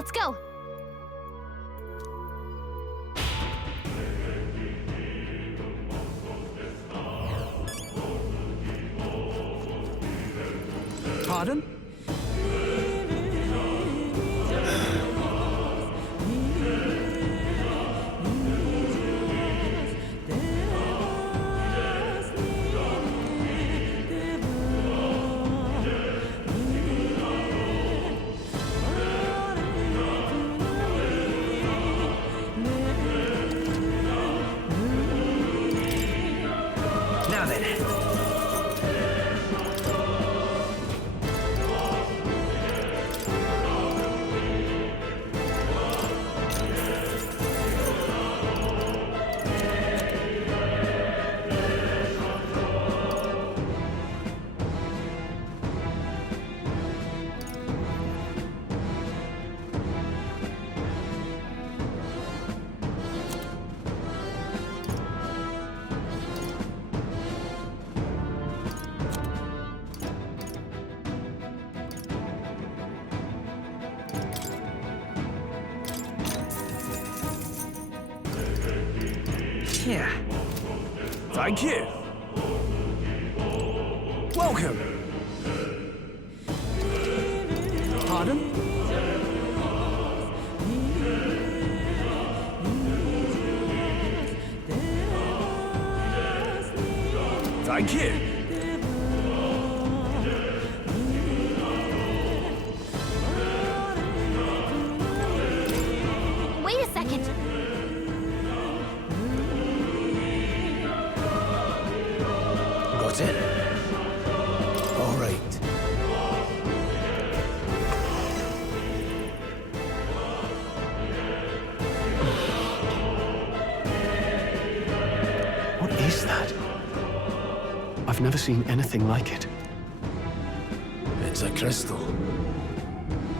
Let's go. Pardon? Now then. Yeah. Thank you. Welcome. Pardon? Thank you. Wait a second. Got it? All right. What is that? I've never seen anything like it. It's a crystal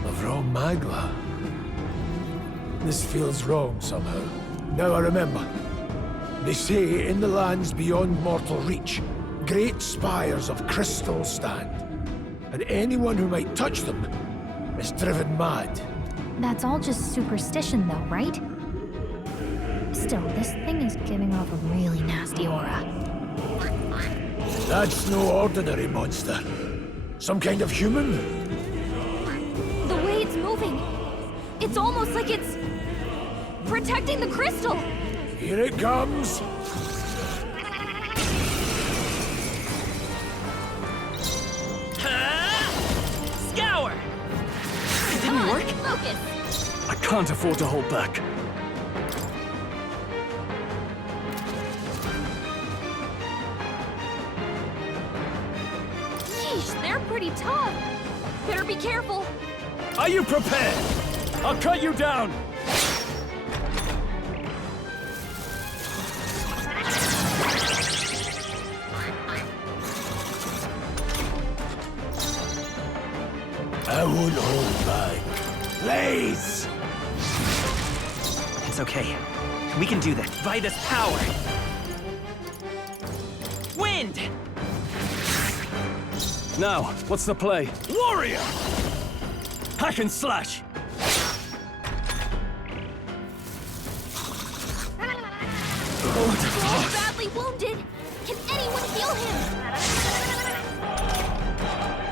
of raw magma. This feels wrong somehow. Now I remember. They say in the lands beyond mortal reach, great spires of crystal stand, and anyone who might touch them is driven mad. That's all just superstition though, right? Still, this thing is giving off a really nasty aura. That's no ordinary monster. Some kind of human? The way it's moving, it's almost like it's protecting the crystal. Here it comes. Scour! It Come didn't on, work? focus. I can't afford to hold back. Yeesh, they're pretty tough. Better be careful. Are you prepared? I'll cut you down. I won't hold back. Blaze! It's okay. We can do this. Vitus power! Wind! Now, what's the play? Warrior! Hack and slash! He's badly wounded. Can anyone heal him?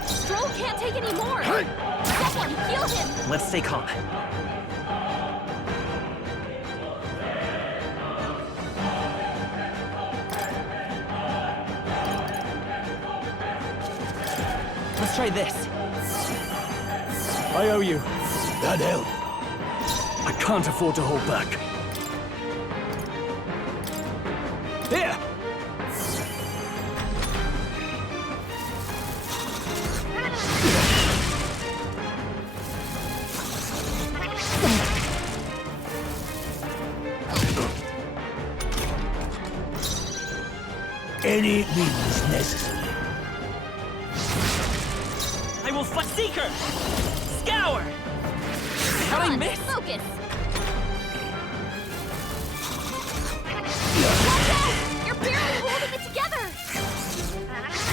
Stroh can't take any more. Someone heal him. Let's stay calm. Let's try this. I owe you. That help. I can't afford to hold back. Here! Any means necessary. I will fight Seeker! Scour! How'd I Come on, miss? focus. Watch out! You're barely holding it together.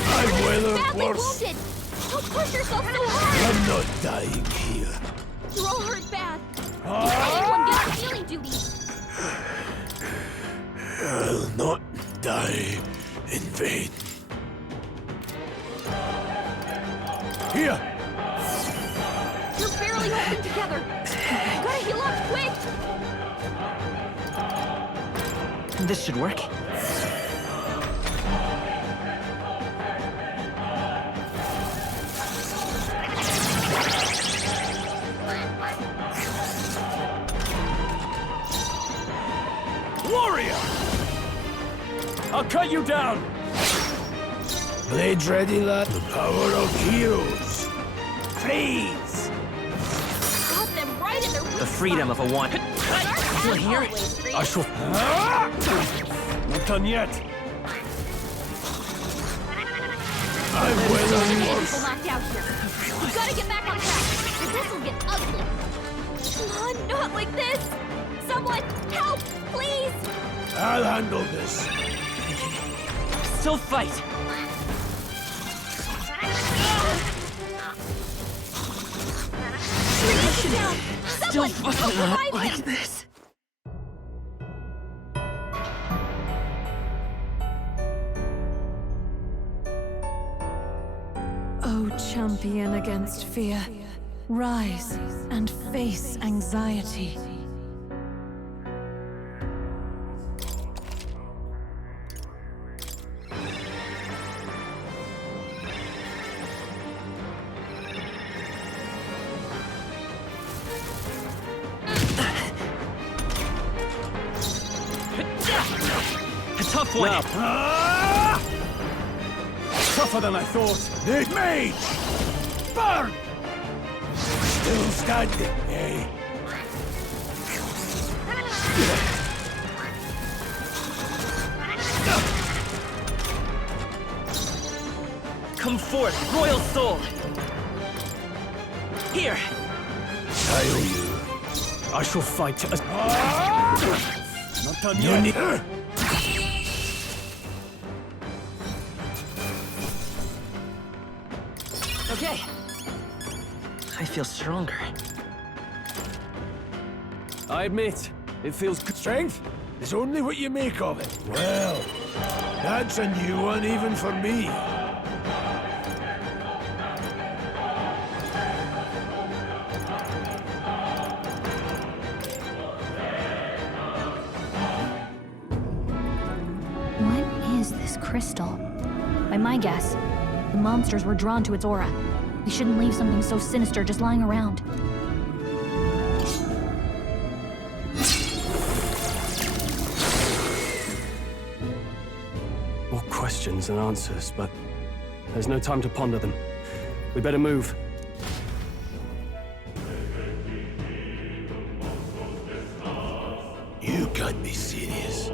I'm well Badly worse. wounded. Don't push yourself so hard. I'm not dying here. You're all hurt bad. not die in vain. Here! You're barely holding together. You gotta heal up quick. This should work. Warrior! I'll cut you down! Blades ready, lad. The power of heroes. Freeze! Got them right in their weak The freedom of a one. Still here? I shall... Not done yet. I will People unloose. knocked out here. You gotta get back on track, or this will get ugly. Come on, not like this. Someone, help, please. I'll handle this. Still fight. Bring it down. Still Someone, help revive like him. this. O champion against fear, rise and face anxiety. A tough one. Tougher than I thought. Nick Mage! Burn! Still standing, eh? Come forth, royal soul. Here. I owe you. I shall fight as... Not done You yet. need... Okay. I feel stronger. I admit, it feels good. Strength is only what you make of it. Well, that's a new one even for me. What is this crystal? By my guess, the monsters were drawn to its aura. We shouldn't leave something so sinister just lying around. More questions than answers, but there's no time to ponder them. We better move. You can't be serious.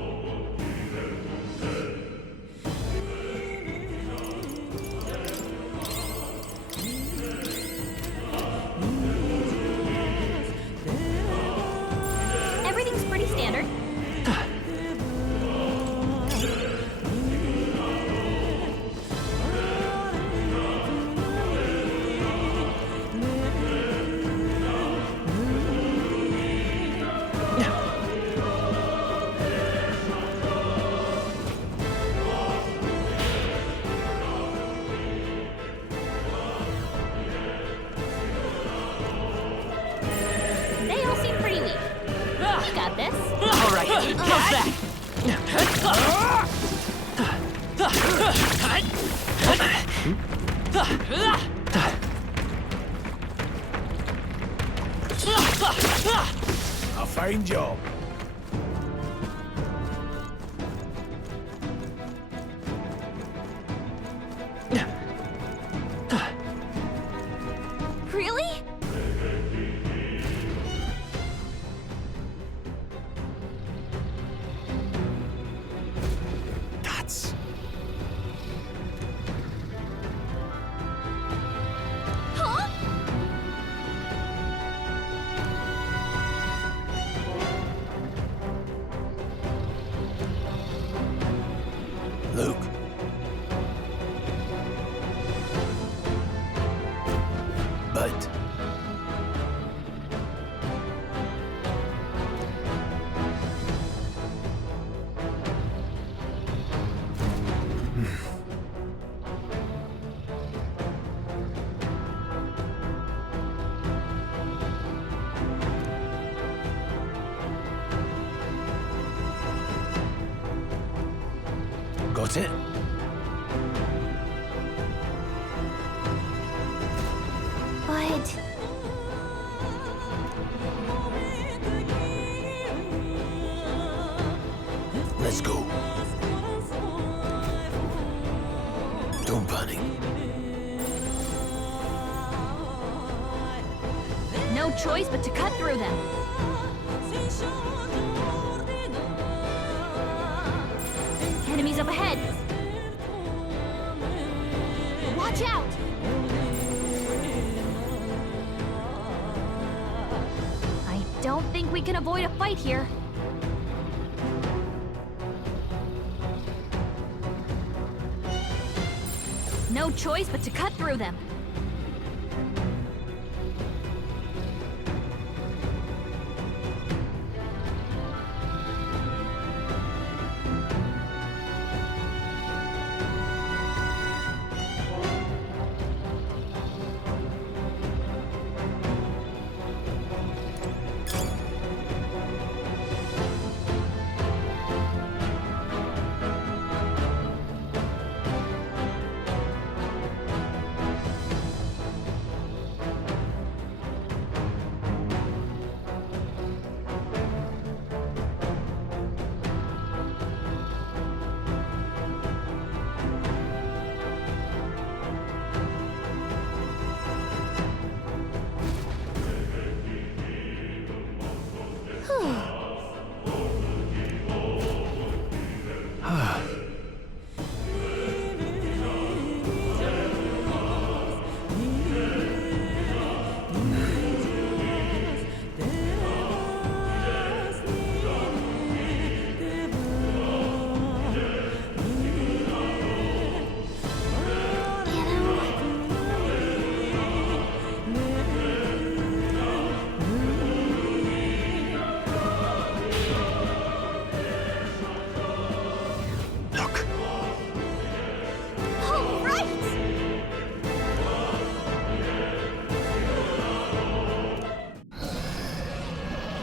Everything's pretty standard. They all seem pretty weak. You got this. All right. How's that? A fine job. Really? That's... Huh? Got it? But... Let's go. Don't panic. No choice but to cut through them. Enemies up ahead. Watch out! I don't think we can avoid a fight here. No choice but to cut through them.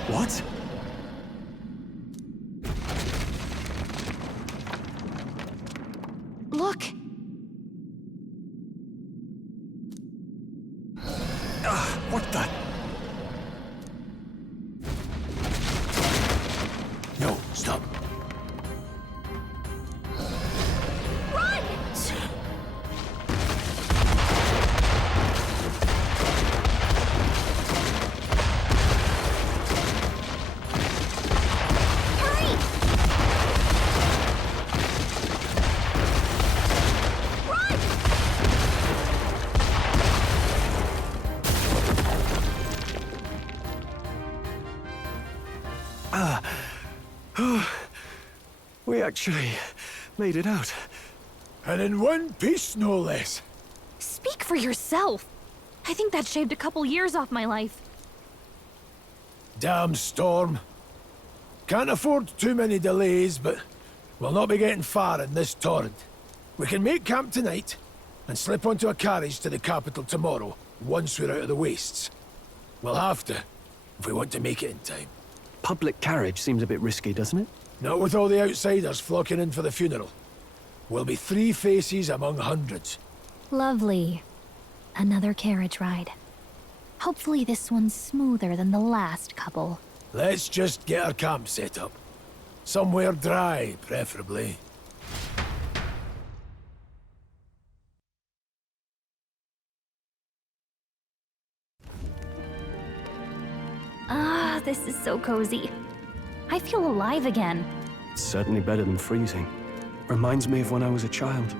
What? Look! What the? No, stop. Run! Hurry! Run! We actually made it out. And in one piece, no less. Speak for yourself! I think that shaved a couple years off my life. Damn storm. Can't afford too many delays, but we'll not be getting far in this torrent. We can make camp tonight and slip onto a carriage to the capital tomorrow, once we're out of the wastes. We'll have to, if we want to make it in time. Public carriage seems a bit risky, doesn't it? Not with all the outsiders flocking in for the funeral. We'll be 3 faces among hundreds. Lovely. Another carriage ride. Hopefully this one's smoother than the last couple. Let's just get our camp set up. Somewhere dry, preferably. Ah, this is so cozy. I feel alive again. It's certainly better than freezing. Reminds me of when I was a child.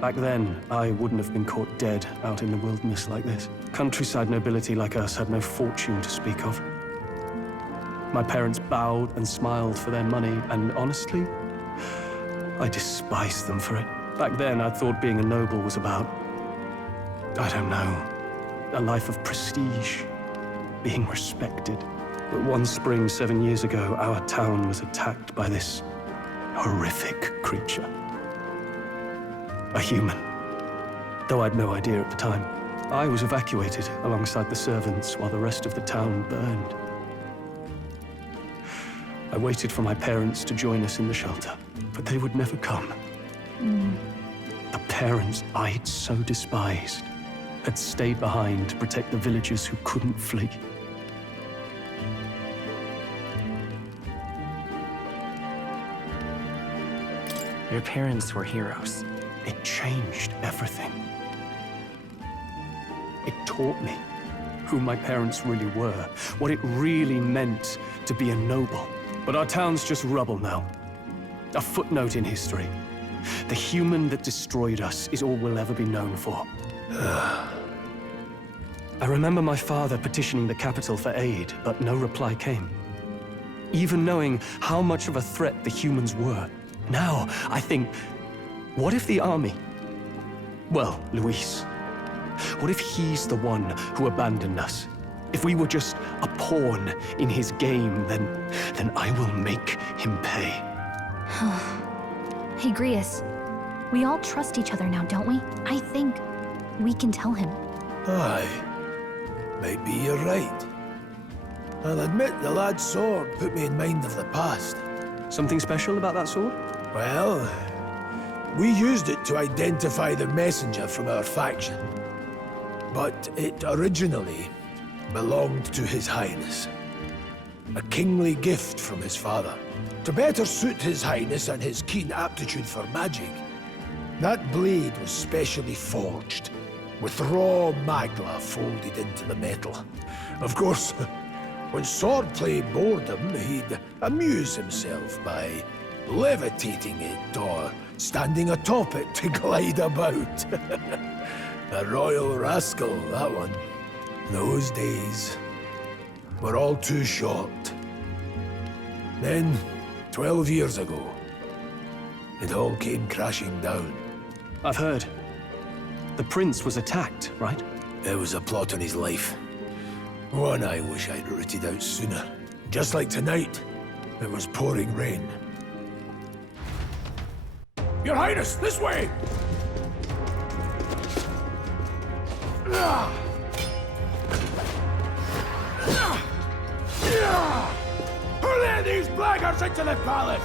Back then, I wouldn't have been caught dead out in the wilderness like this. Countryside nobility like us had no fortune to speak of. My parents bowed and smiled for their money, and honestly, I despised them for it. Back then, I thought being a noble was about, I don't know, a life of prestige, being respected. But one spring 7 years ago, our town was attacked by this horrific creature. A human. Though I'd no idea at the time. I was evacuated alongside the servants while the rest of the town burned. I waited for my parents to join us in the shelter, but they would never come. The parents I'd so despised had stayed behind to protect the villagers who couldn't flee. Your parents were heroes. It changed everything. It taught me who my parents really were, what it really meant to be a noble. But our town's just rubble now. A footnote in history. The human that destroyed us is all we'll ever be known for. I remember my father petitioning the capital for aid, but no reply came. Even knowing how much of a threat the humans were. Now, I think, what if the army? Well, Luis. What if he's the one who abandoned us? If we were just a pawn in his game, then I will make him pay. Hey, Grius. We all trust each other now, don't we? I think we can tell him. Aye. Maybe you're right. I'll admit the lad's sword put me in mind of the past. Something special about that sword? Well, we used it to identify the messenger from our faction. But it originally belonged to His Highness. A kingly gift from his father. To better suit His Highness and his keen aptitude for magic, that blade was specially forged, with raw magla folded into the metal. Of course, when swordplay bored him, he'd amuse himself by levitating it or standing atop it to glide about. A royal rascal, that one. Those days were all too short. Then, 12 years ago, it all came crashing down. I've heard. The prince was attacked, right? There was a plot on his life. One I wish I'd rooted out sooner. Just like tonight, it was pouring rain. Your Highness, this way! Who let these blackguards into the palace?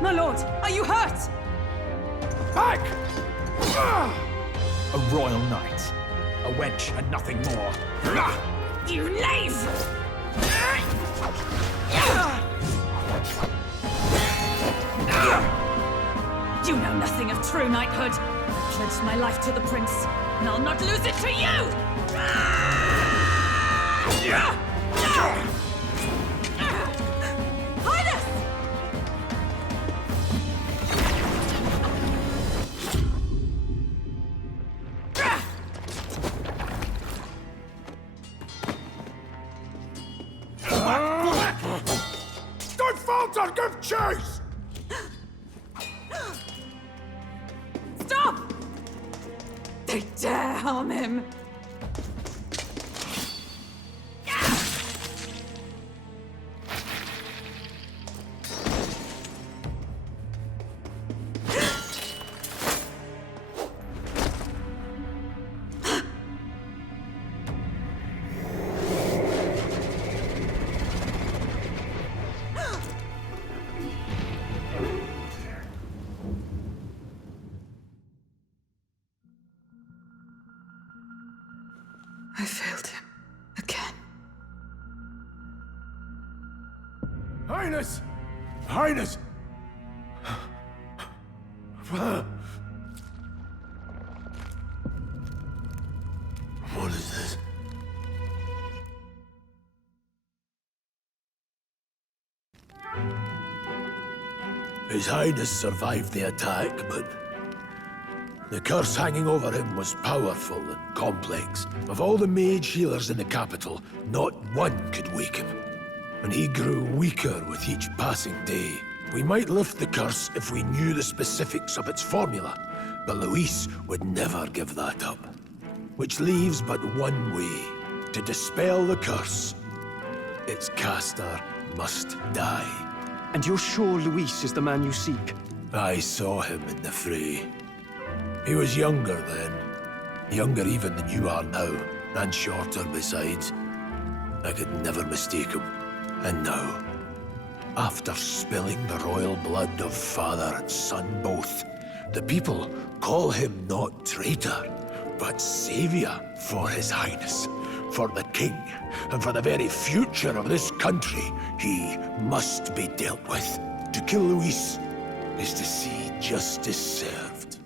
My lord, are you hurt? Back! A royal knight. A wench and nothing more. You knave! You know nothing of true knighthood. I pledged my life to the prince, and I'll not lose it to you! Highness! Don't falter! Give chase! Stop! They dare harm him! I failed him. Again. Highness! Highness! What is this? His Highness survived the attack, but the curse hanging over him was powerful and complex. Of all the mage healers in the capital, not one could wake him. And he grew weaker with each passing day. We might lift the curse if we knew the specifics of its formula, but Luis would never give that up. Which leaves but one way. To dispel the curse, its caster must die. And you're sure Luis is the man you seek? I saw him in the fray. He was younger then. Younger even than you are now, and shorter besides. I could never mistake him. And now, after spilling the royal blood of father and son both, the people call him not traitor, but savior for his highness, for the king, and for the very future of this country. He must be dealt with. To kill Luis is to see justice served.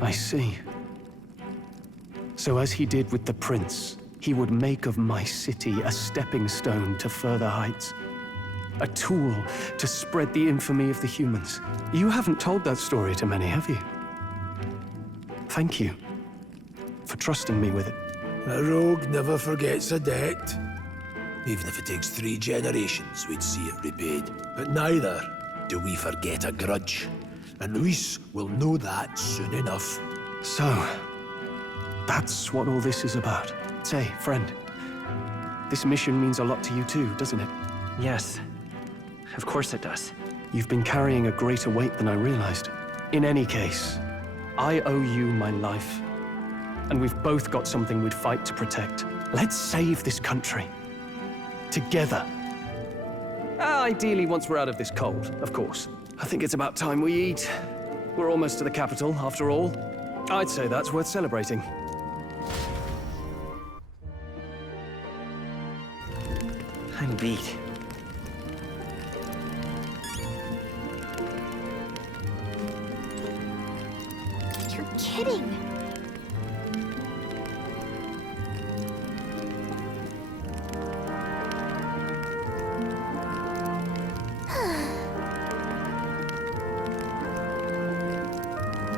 I see. So as he did with the prince, he would make of my city a stepping stone to further heights. A tool to spread the infamy of the humans. You haven't told that story to many, have you? Thank you for trusting me with it. A rogue never forgets a debt. Even if it takes 3 generations, we'd see it repaid. But neither do we forget a grudge. And Luis will know that soon enough. So, that's what all this is about. Say, friend, this mission means a lot to you too, doesn't it? Yes, of course it does. You've been carrying a greater weight than I realized. In any case, I owe you my life. And we've both got something we'd fight to protect. Let's save this country. Together. Ideally, once we're out of this cold, of course. I think it's about time we eat. We're almost to the capital, after all. I'd say that's worth celebrating. I'm beat. You're kidding.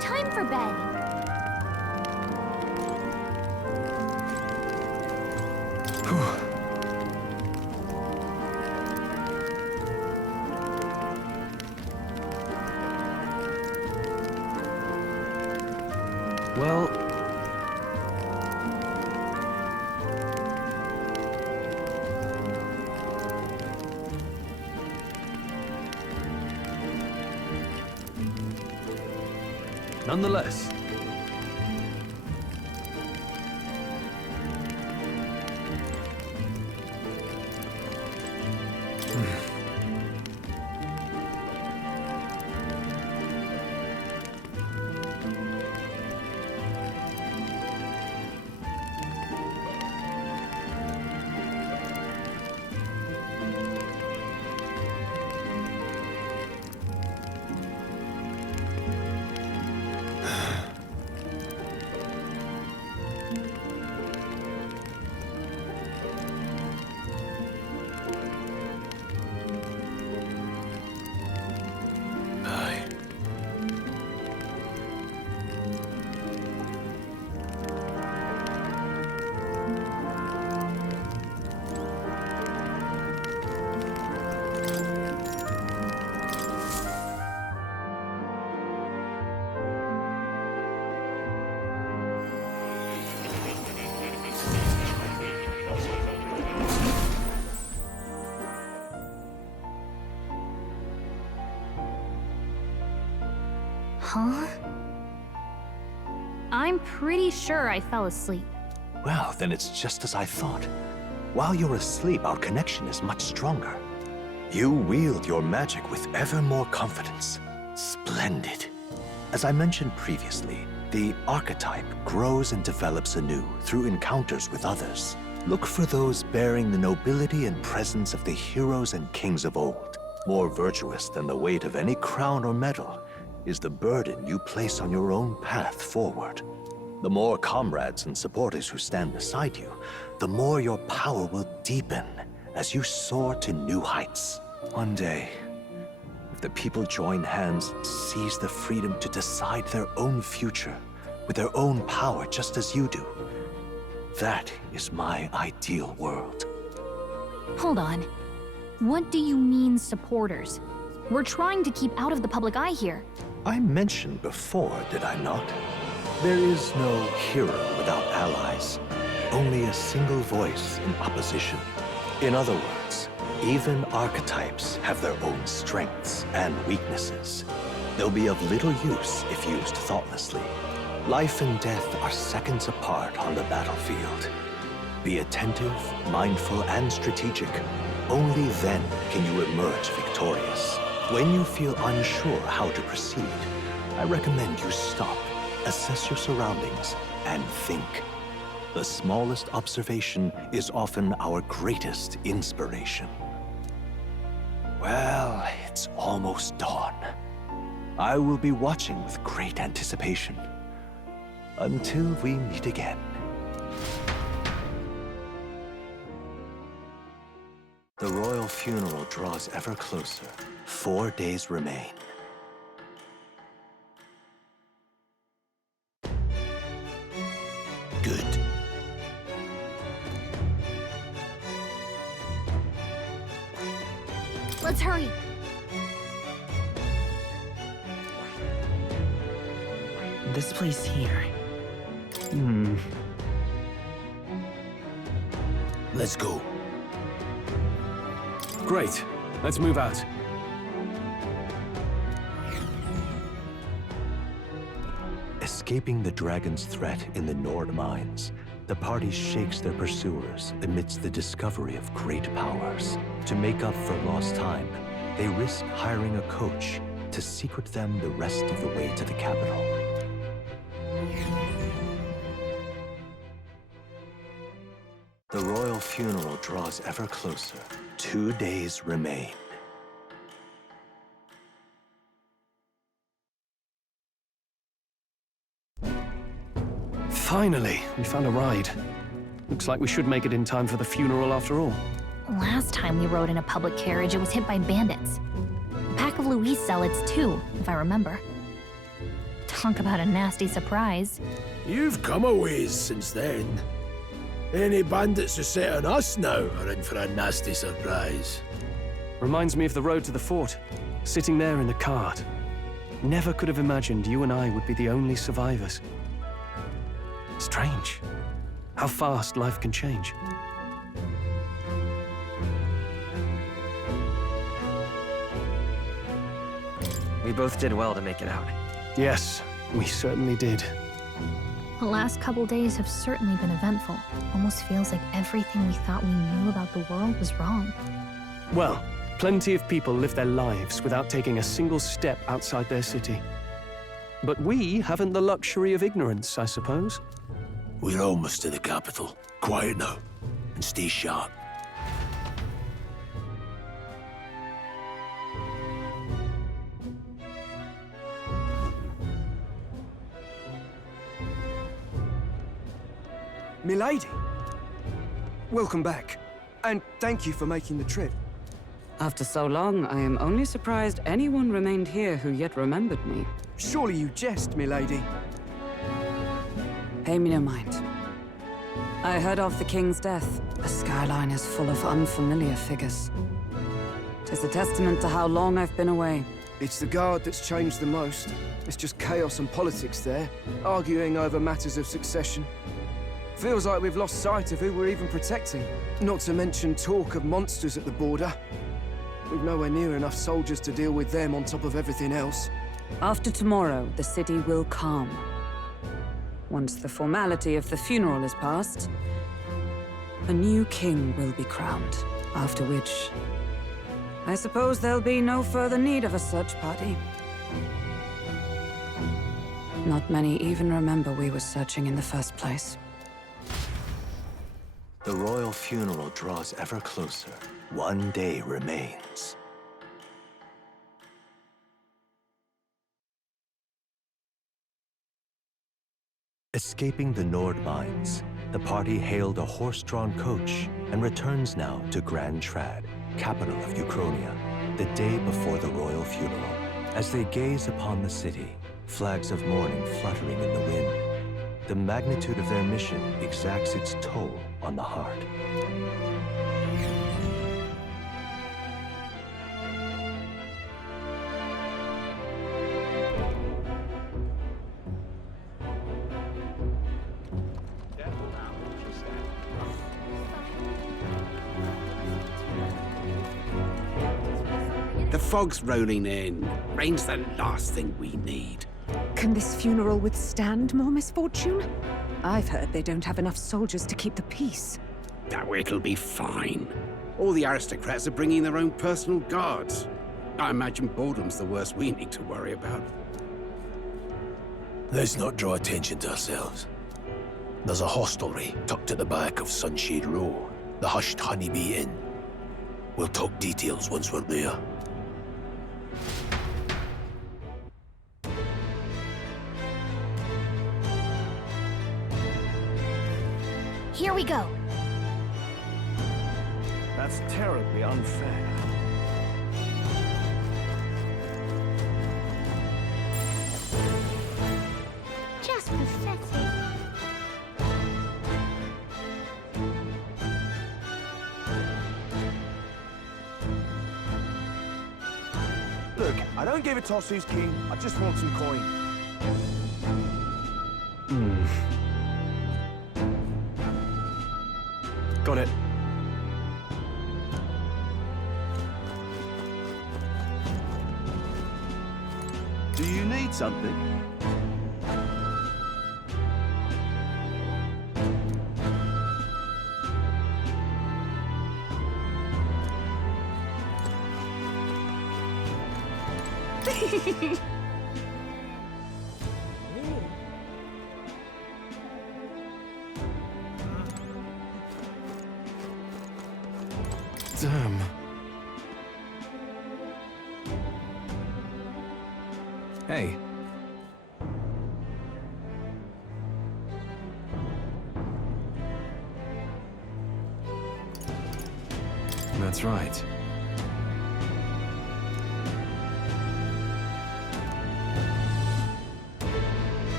Time for bed. Well... nonetheless... Aye. Huh? I'm pretty sure I fell asleep. Well, then it's just as I thought. While you're asleep, our connection is much stronger. You wield your magic with ever more confidence. Splendid. As I mentioned previously, the archetype grows and develops anew through encounters with others. Look for those bearing the nobility and presence of the heroes and kings of old. More virtuous than the weight of any crown or medal is the burden you place on your own path forward. The more comrades and supporters who stand beside you, the more your power will deepen as you soar to new heights. One day, if the people join hands and seize the freedom to decide their own future with their own power just as you do, that is my ideal world. Hold on. What do you mean, supporters? We're trying to keep out of the public eye here. I mentioned before, did I not? There is no hero without allies, only a single voice in opposition. In other words, even archetypes have their own strengths and weaknesses. They'll be of little use if used thoughtlessly. Life and death are seconds apart on the battlefield. Be attentive, mindful, and strategic. Only then can you emerge victorious. When you feel unsure how to proceed, I recommend you stop, assess your surroundings, and think. The smallest observation is often our greatest inspiration. Well, it's almost dawn. I will be watching with great anticipation. Until we meet again. The royal funeral draws ever closer. 4 days remain. Good. Let's hurry. This place here. Let's go. Great. Let's move out. Escaping the dragon's threat in the Nord mines, the party shakes their pursuers amidst the discovery of great powers. To make up for lost time, they risk hiring a coach to secret them the rest of the way to the capital. The royal funeral draws ever closer. 2 days remain. Finally, we found a ride. Looks like we should make it in time for the funeral after all. Last time we rode in a public carriage, it was hit by bandits. A pack of Louis zealots, too, if I remember. Talk about a nasty surprise. You've come a ways since then. Any bandits who set on us now are in for a nasty surprise. Reminds me of the road to the fort. Sitting there in the cart. Never could have imagined you and I would be the only survivors. Strange. How fast life can change. We both did well to make it out. Yes, we certainly did. The last couple days have certainly been eventful. Almost feels like everything we thought we knew about the world was wrong. Well, plenty of people live their lives without taking a single step outside their city. But we haven't the luxury of ignorance, I suppose. We're almost to the capital. Quiet now, and stay sharp. Milady, welcome back, and thank you for making the trip. After so long, I am only surprised anyone remained here who yet remembered me. Surely you jest, milady. Pay me no mind. I heard of the king's death. The skyline is full of unfamiliar figures. 'Tis a testament to how long I've been away. It's the guard that's changed the most. It's just chaos and politics there, arguing over matters of succession. Feels like we've lost sight of who we're even protecting. Not to mention talk of monsters at the border. We've nowhere near enough soldiers to deal with them on top of everything else. After tomorrow, the city will calm. Once the formality of the funeral is past, a new king will be crowned, after which I suppose there'll be no further need of a search party. Not many even remember we were searching in the first place. The royal funeral draws ever closer. 1 day remains. Escaping the Nord mines, the party hailed a horse-drawn coach and returns now to Grand Trad, capital of Uchronia, the day before the royal funeral. As they gaze upon the city, flags of mourning fluttering in the wind, the magnitude of their mission exacts its toll on the heart. The fog's rolling in. Rain's the last thing we need. Can this funeral withstand more misfortune? I've heard they don't have enough soldiers to keep the peace. Oh, it'll be fine. All the aristocrats are bringing their own personal guards. I imagine boredom's the worst we need to worry about. Let's not draw attention to ourselves. There's a hostelry tucked at the back of Sunshade Row, the Hushed Honeybee Inn. We'll talk details once we're there. Here we go. That's terribly unfair. Just pathetic. Look, I don't give a toss who's king. I just want some coin. Got it. Do you need something? Damn. Hey. That's right.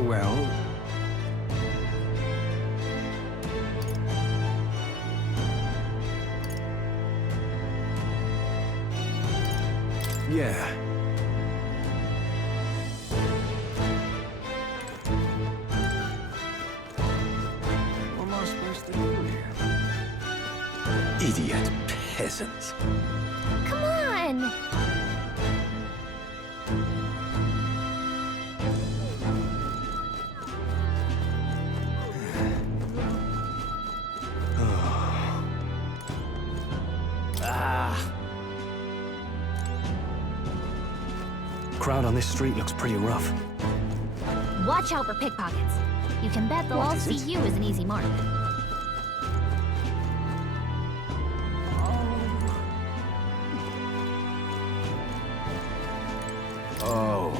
Well... yeah. What am I supposed to do here? Idiot peasants. Come on! Crowd on this street looks pretty rough. Watch out for pickpockets. You can bet they'll all see you as an easy mark. Oh.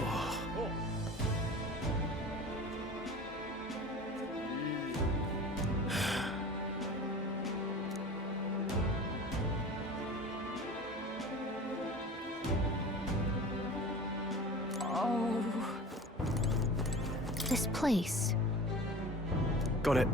This place. Got it.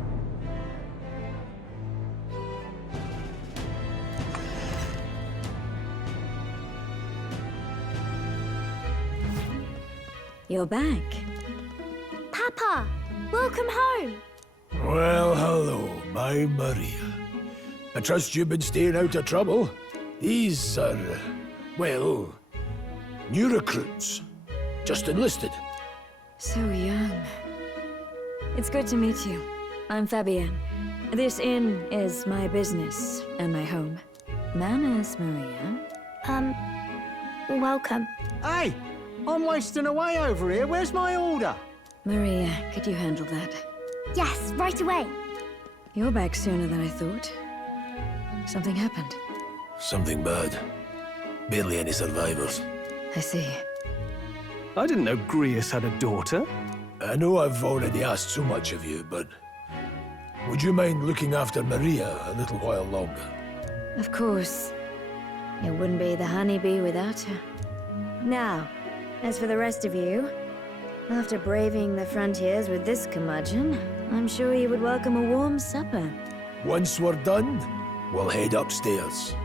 You're back. Papa, welcome home. Well, hello, my Maria. I trust you've been staying out of trouble. These are, well, new recruits. Just enlisted. So young. It's good to meet you. I'm Fabienne. This inn is my business and my home. Manners, Maria. Welcome. Hey, I'm wasting away over here. Where's my order? Maria, could you handle that? Yes, right away. You're back sooner than I thought. Something happened. Something bad. Barely any survivors. I see. I didn't know Grius had a daughter. I know I've already asked so much of you, but would you mind looking after Maria a little while longer? Of course. It wouldn't be the honeybee without her. Now, as for the rest of you, after braving the frontiers with this curmudgeon, I'm sure you would welcome a warm supper. Once we're done, we'll head upstairs.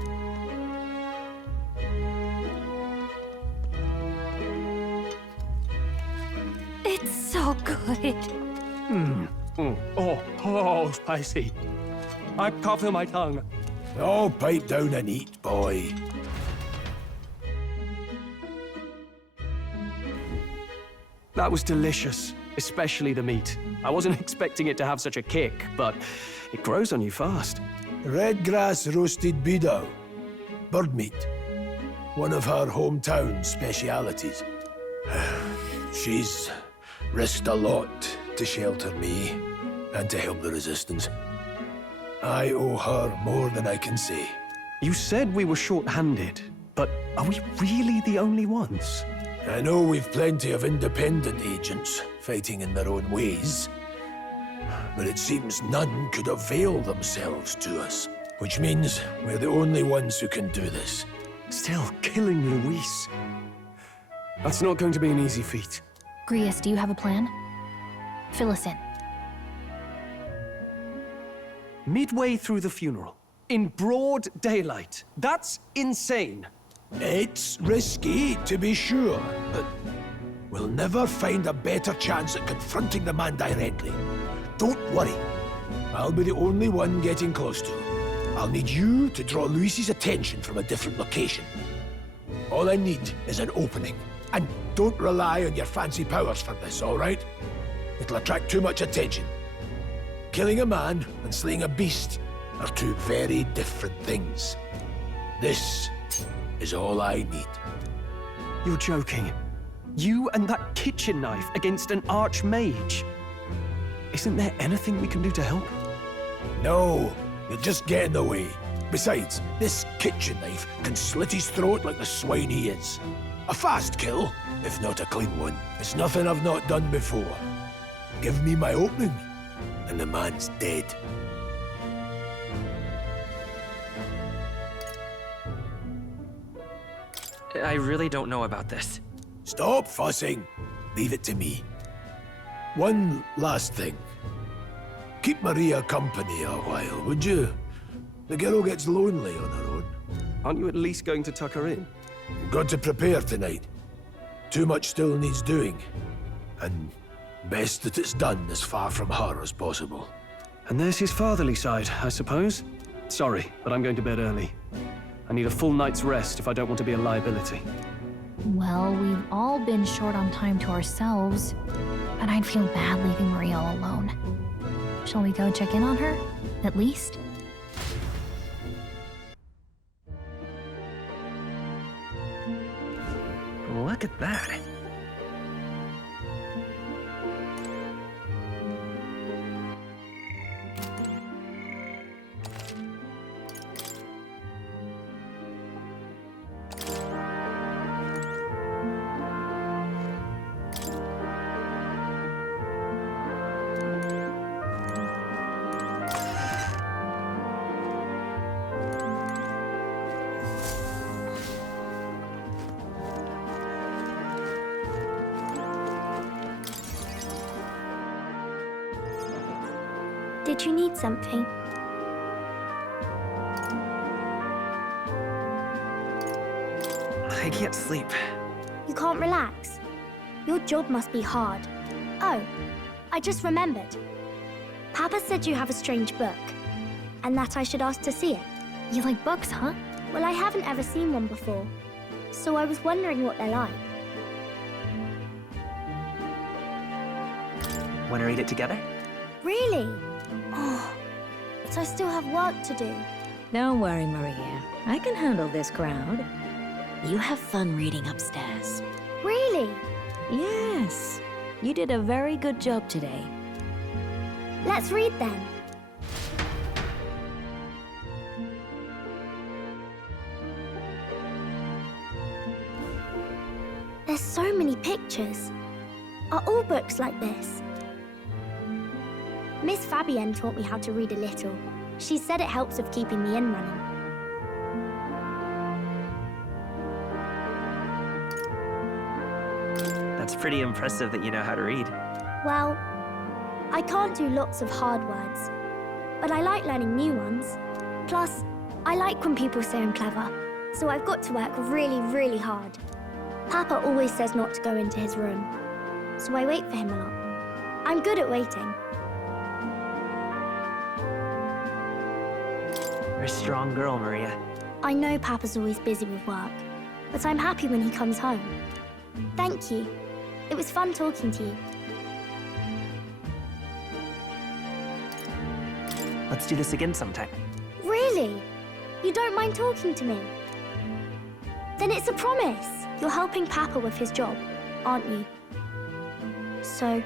It's so good. Oh, spicy. I can't feel my tongue. Oh, pipe down and eat, boy. That was delicious, especially the meat. I wasn't expecting it to have such a kick, but it grows on you fast. Red grass roasted beedow. Bird meat. One of her hometown specialities. She's risked a lot to shelter me and to help the Resistance. I owe her more than I can say. You said we were short-handed, but are we really the only ones? I know we've plenty of independent agents fighting in their own ways, but it seems none could avail themselves to us, which means we're the only ones who can do this. Still, killing Luis. That's not going to be an easy feat. Grius, do you have a plan? Fill us in. Midway through the funeral, in broad daylight. That's insane. It's risky, to be sure, but we'll never find a better chance at confronting the man directly. Don't worry. I'll be the only one getting close to him. I'll need you to draw Luis's attention from a different location. All I need is an opening. And don't rely on your fancy powers for this, all right? It'll attract too much attention. Killing a man and slaying a beast are two very different things. This is all I need. You're joking. You and that kitchen knife against an archmage. Isn't there anything we can do to help? No, you'll just get in the way. Besides, this kitchen knife can slit his throat like the swine he is. A fast kill, if not a clean one. It's nothing I've not done before. Give me my opening, and the man's dead. I really don't know about this. Stop fussing. Leave it to me. One last thing. Keep Maria company a while, would you? The girl gets lonely on her own. Aren't you at least going to tuck her in? You've got to prepare tonight. Too much still needs doing. And best that it's done as far from her as possible. And there's his fatherly side, I suppose. Sorry, but I'm going to bed early. I need a full night's rest if I don't want to be a liability. Well, we've all been short on time to ourselves, but I'd feel bad leaving Maria all alone. Shall we go check in on her, at least? Look at that. Did you need something? I can't sleep. You can't relax? Your job must be hard. Oh, I just remembered. Papa said you have a strange book, and that I should ask to see it. You like books, huh? Well, I haven't ever seen one before, so I was wondering what they're like. Want to read it together? Really? Oh, but I still have work to do. Don't worry, Maria. I can handle this crowd. You have fun reading upstairs. Really? Yes. You did a very good job today. Let's read then. There's so many pictures. Are all books like this? Miss Fabienne taught me how to read a little. She said it helps with keeping the inn running. That's pretty impressive that you know how to read. Well, I can't do lots of hard words, but I like learning new ones. Plus, I like when people say I'm clever, so I've got to work really, really hard. Papa always says not to go into his room, so I wait for him a lot. I'm good at waiting. You're a strong girl, Maria. I know Papa's always busy with work, but I'm happy when he comes home. Thank you. It was fun talking to you. Let's do this again sometime. Really? You don't mind talking to me? Then it's a promise. You're helping Papa with his job, aren't you? So,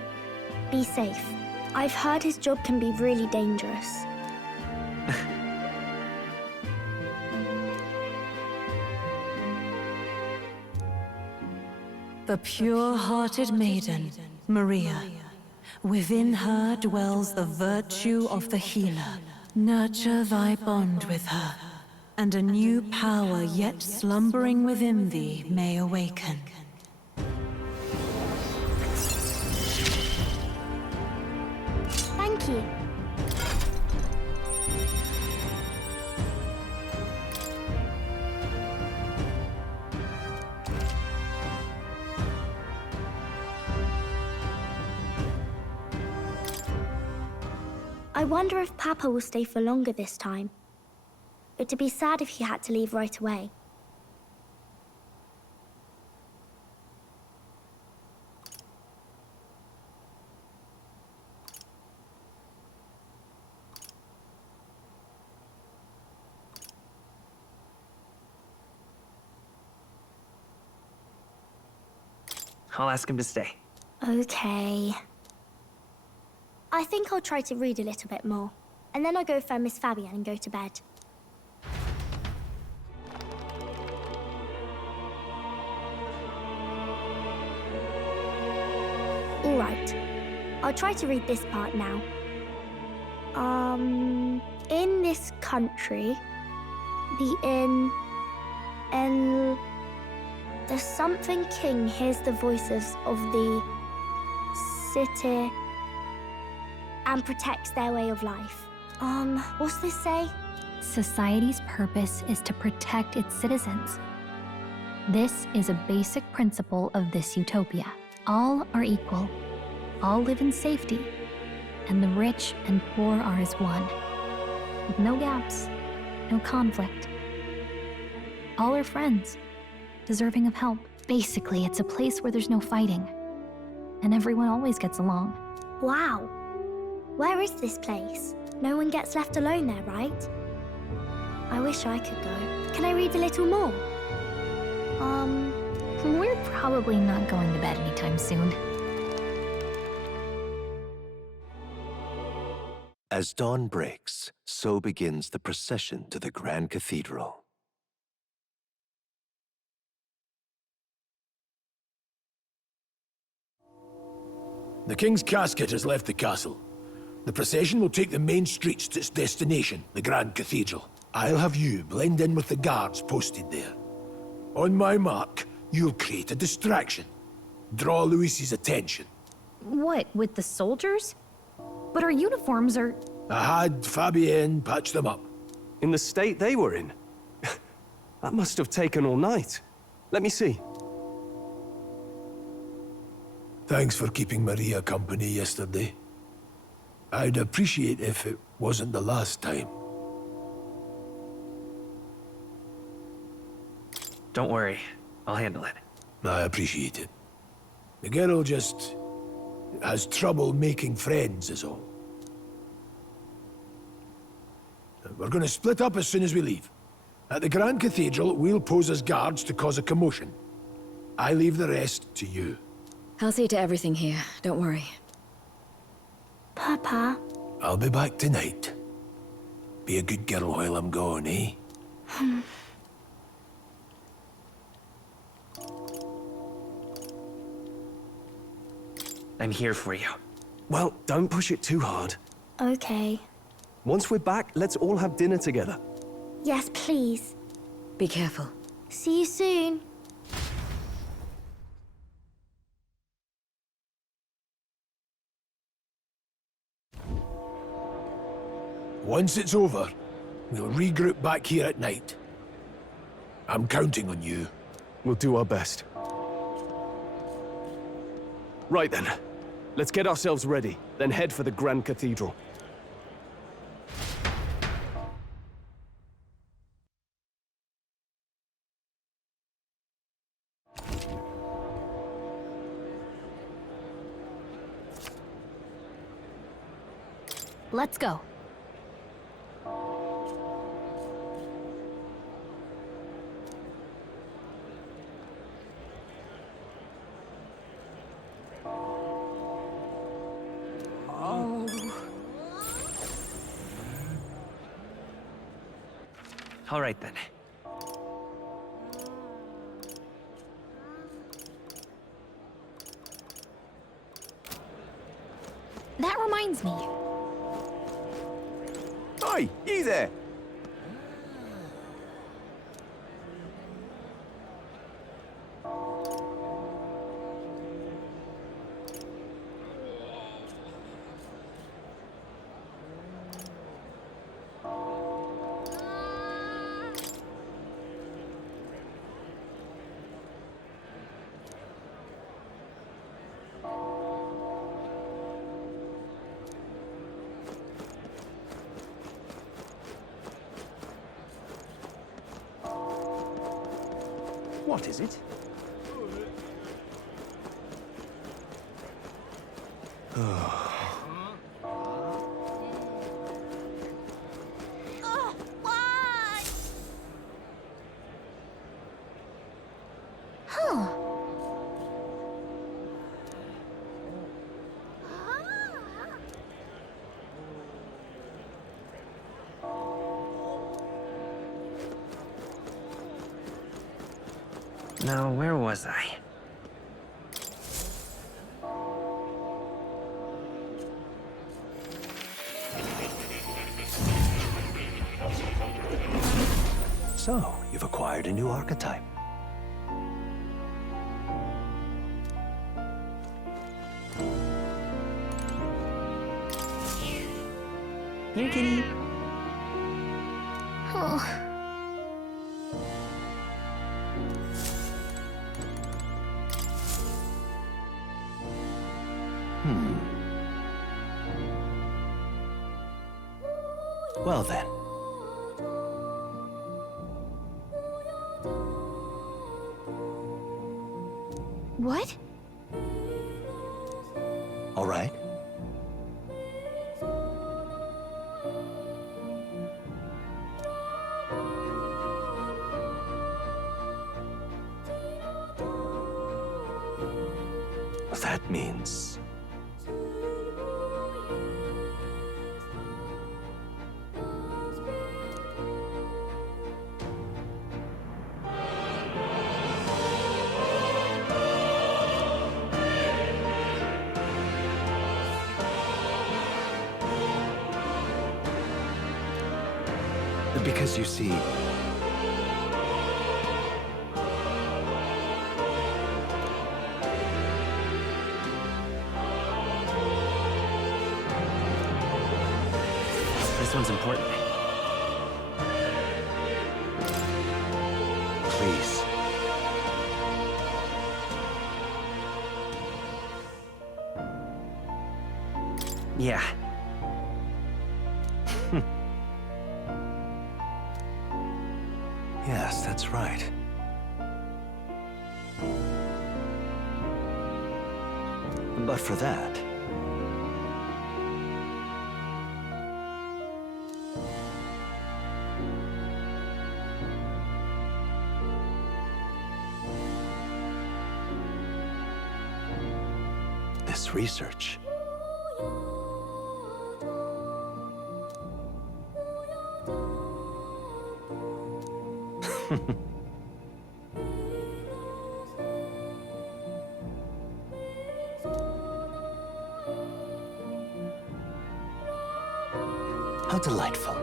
be safe. I've heard his job can be really dangerous. The pure-hearted maiden, Maria. Within her dwells the virtue of the healer. Nurture thy bond with her, and a new power yet slumbering within thee may awaken. Thank you. I wonder if Papa will stay for longer this time. It'd be sad if he had to leave right away. I'll ask him to stay. Okay. I think I'll try to read a little bit more, and then I'll go find Miss Fabian and go to bed. All right. I'll try to read this part now. In this country, the something king hears the voices of the city and protects their way of life. What's this say? Society's purpose is to protect its citizens. This is a basic principle of this utopia. All are equal, all live in safety, and the rich and poor are as one. With no gaps, no conflict. All are friends, deserving of help. Basically, it's a place where there's no fighting, and everyone always gets along. Wow. Where is this place? No one gets left alone there, right? I wish I could go. Can I read a little more? We're probably not going to bed anytime soon. As dawn breaks, so begins the procession to the Grand Cathedral. The King's casket has left the castle. The procession will take the main streets to its destination, the Grand Cathedral. I'll have you blend in with the guards posted there. On my mark, you'll create a distraction. Draw Luis's attention. What, with the soldiers? But our uniforms are... I had Fabienne patch them up. In the state they were in? That must have taken all night. Let me see. Thanks for keeping Maria company yesterday. I'd appreciate if it wasn't the last time. Don't worry, I'll handle it. I appreciate it. The girl just has trouble making friends is all. We're gonna split up as soon as we leave. At the Grand Cathedral, we'll pose as guards to cause a commotion. I leave the rest to you. I'll see to everything here, don't worry. Papa? I'll be back tonight. Be a good girl while I'm gone, eh? I'm here for you. Well, don't push it too hard. Okay. Once we're back, let's all have dinner together. Yes, please. Be careful. See you soon. Once it's over, we'll regroup back here at night. I'm counting on you. We'll do our best. Right then. Let's get ourselves ready, then head for the Grand Cathedral. Let's go. All right then. That reminds me. Hi, you there! What is it? Huh. Now, where was I? So, you've acquired a new archetype. Here, kitty. Oh. Well then. What? All right. That means... Because you see... This one's important. Please. Yeah. Yes, that's right. But for that... this research. How delightful.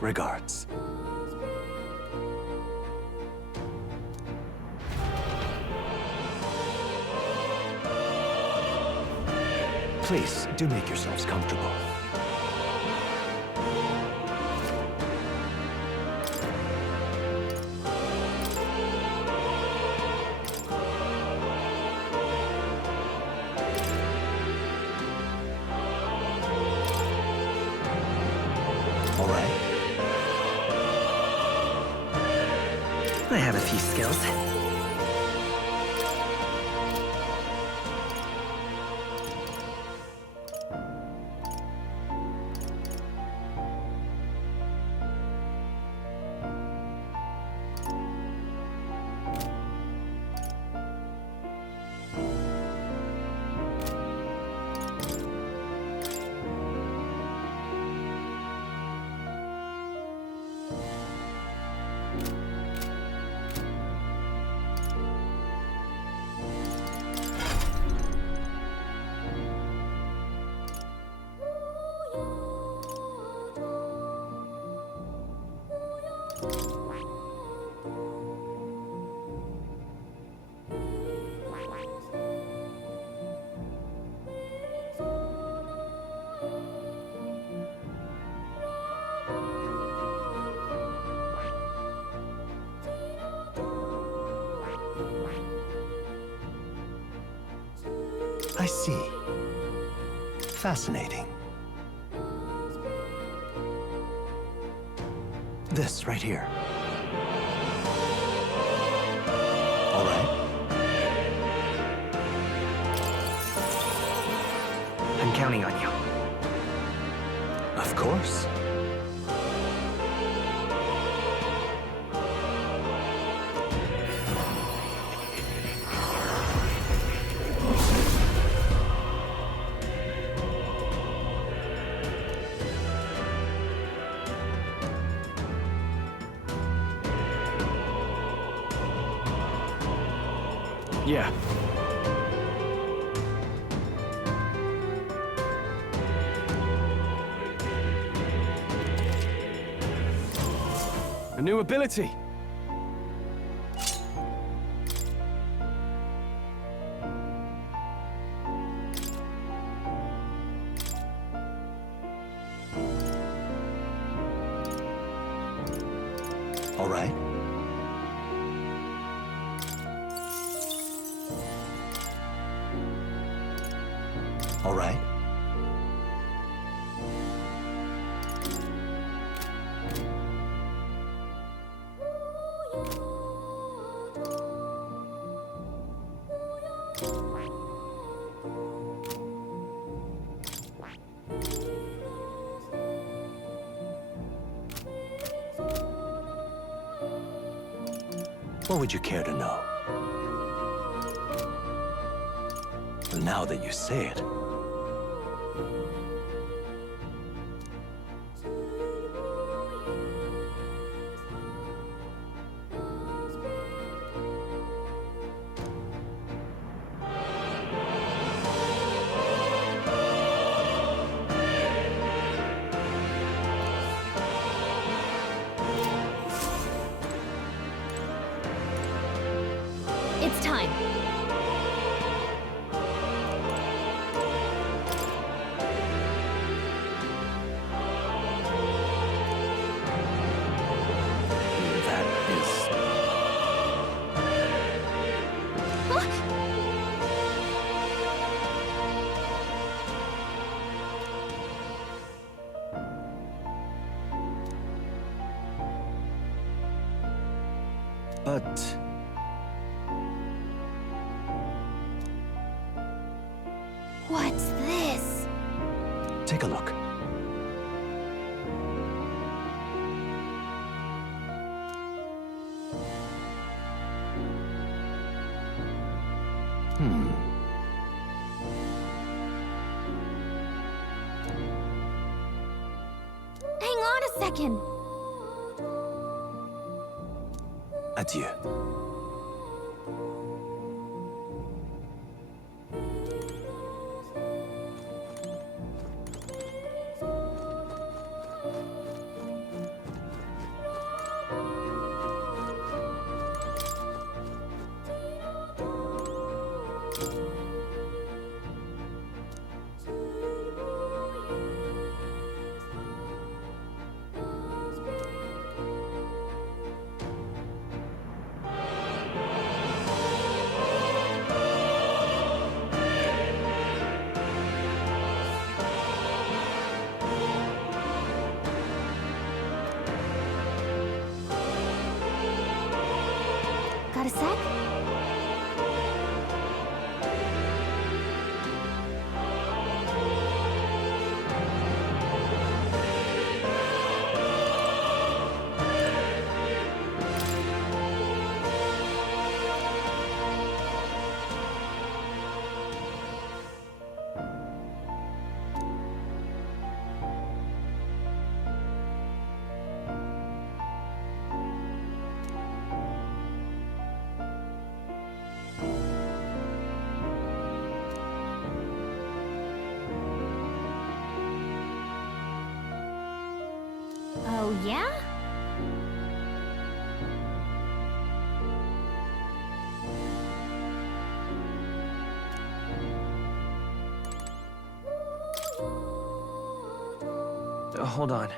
Regards. Please, do make yourselves comfortable. All right. I have a few skills. I see. Fascinating. This right here. All right. I'm counting on you. Of course. Yeah. A new ability. All right. All right. What would you care to know? Well, now that you say it. It's time. That is... But... What's this? take a look. Hang on a second. Adieu. Got a sec? Oh, yeah? Hold on.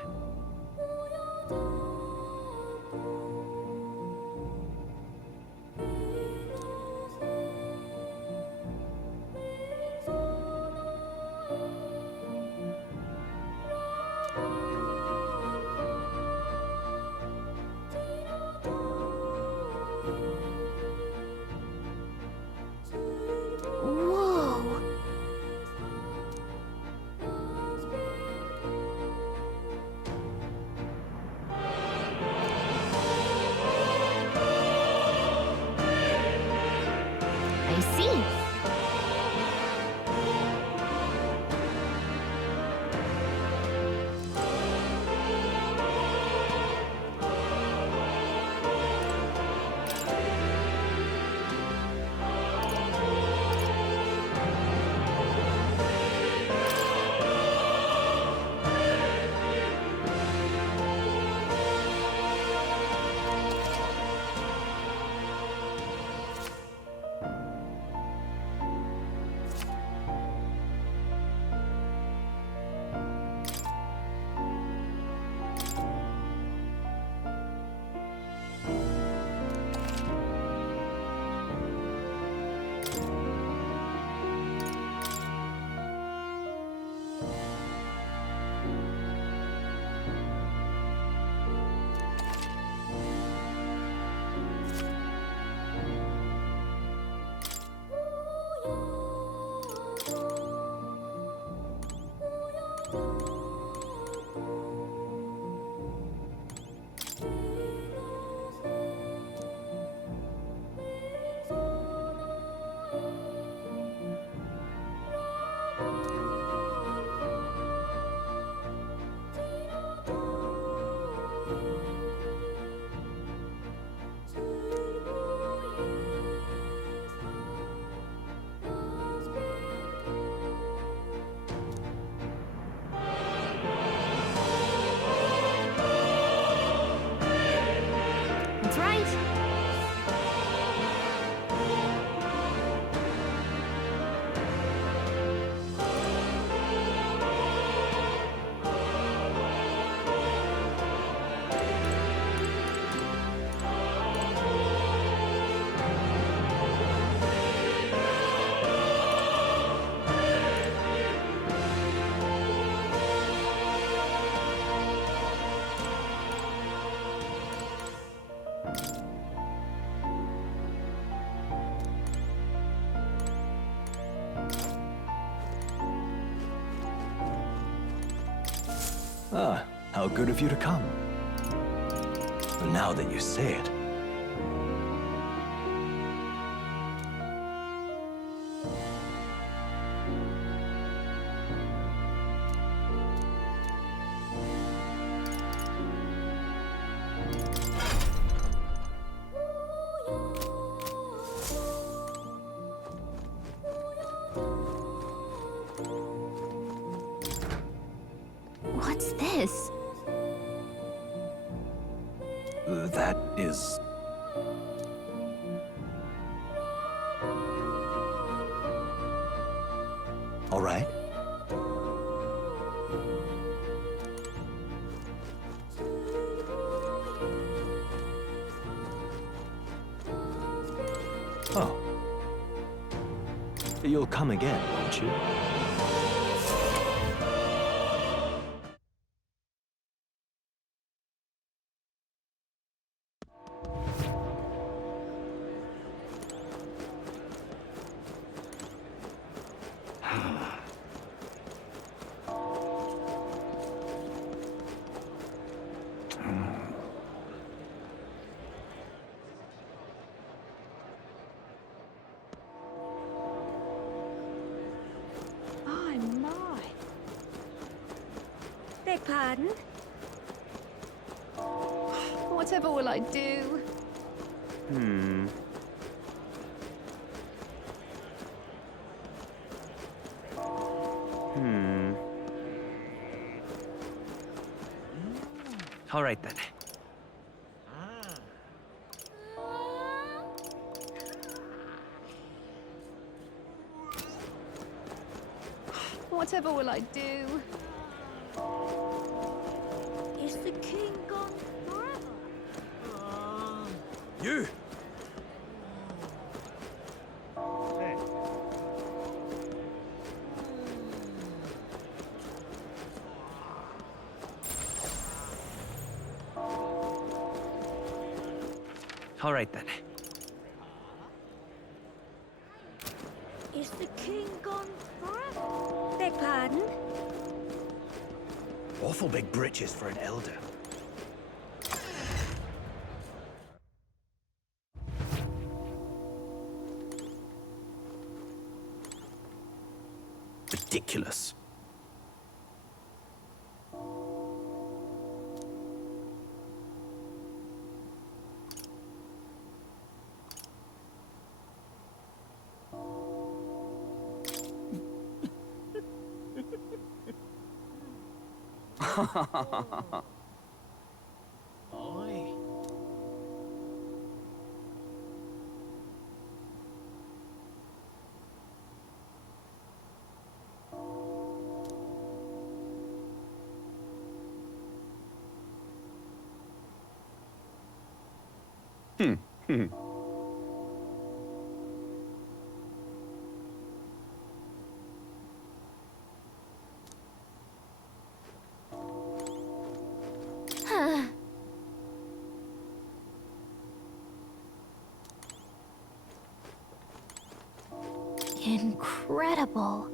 Whoa! I see. That's right. Ah, how good of you to come. Now that you say it. What's this? That is... all right. Oh. You'll come again, won't you? Beg pardon? Whatever will I do? All right then. Whatever will I do? Is the king gone forever? You! All right then. Is the king gone forever? Beg pardon? Awful big britches for an elder. Ridiculous. Incredible.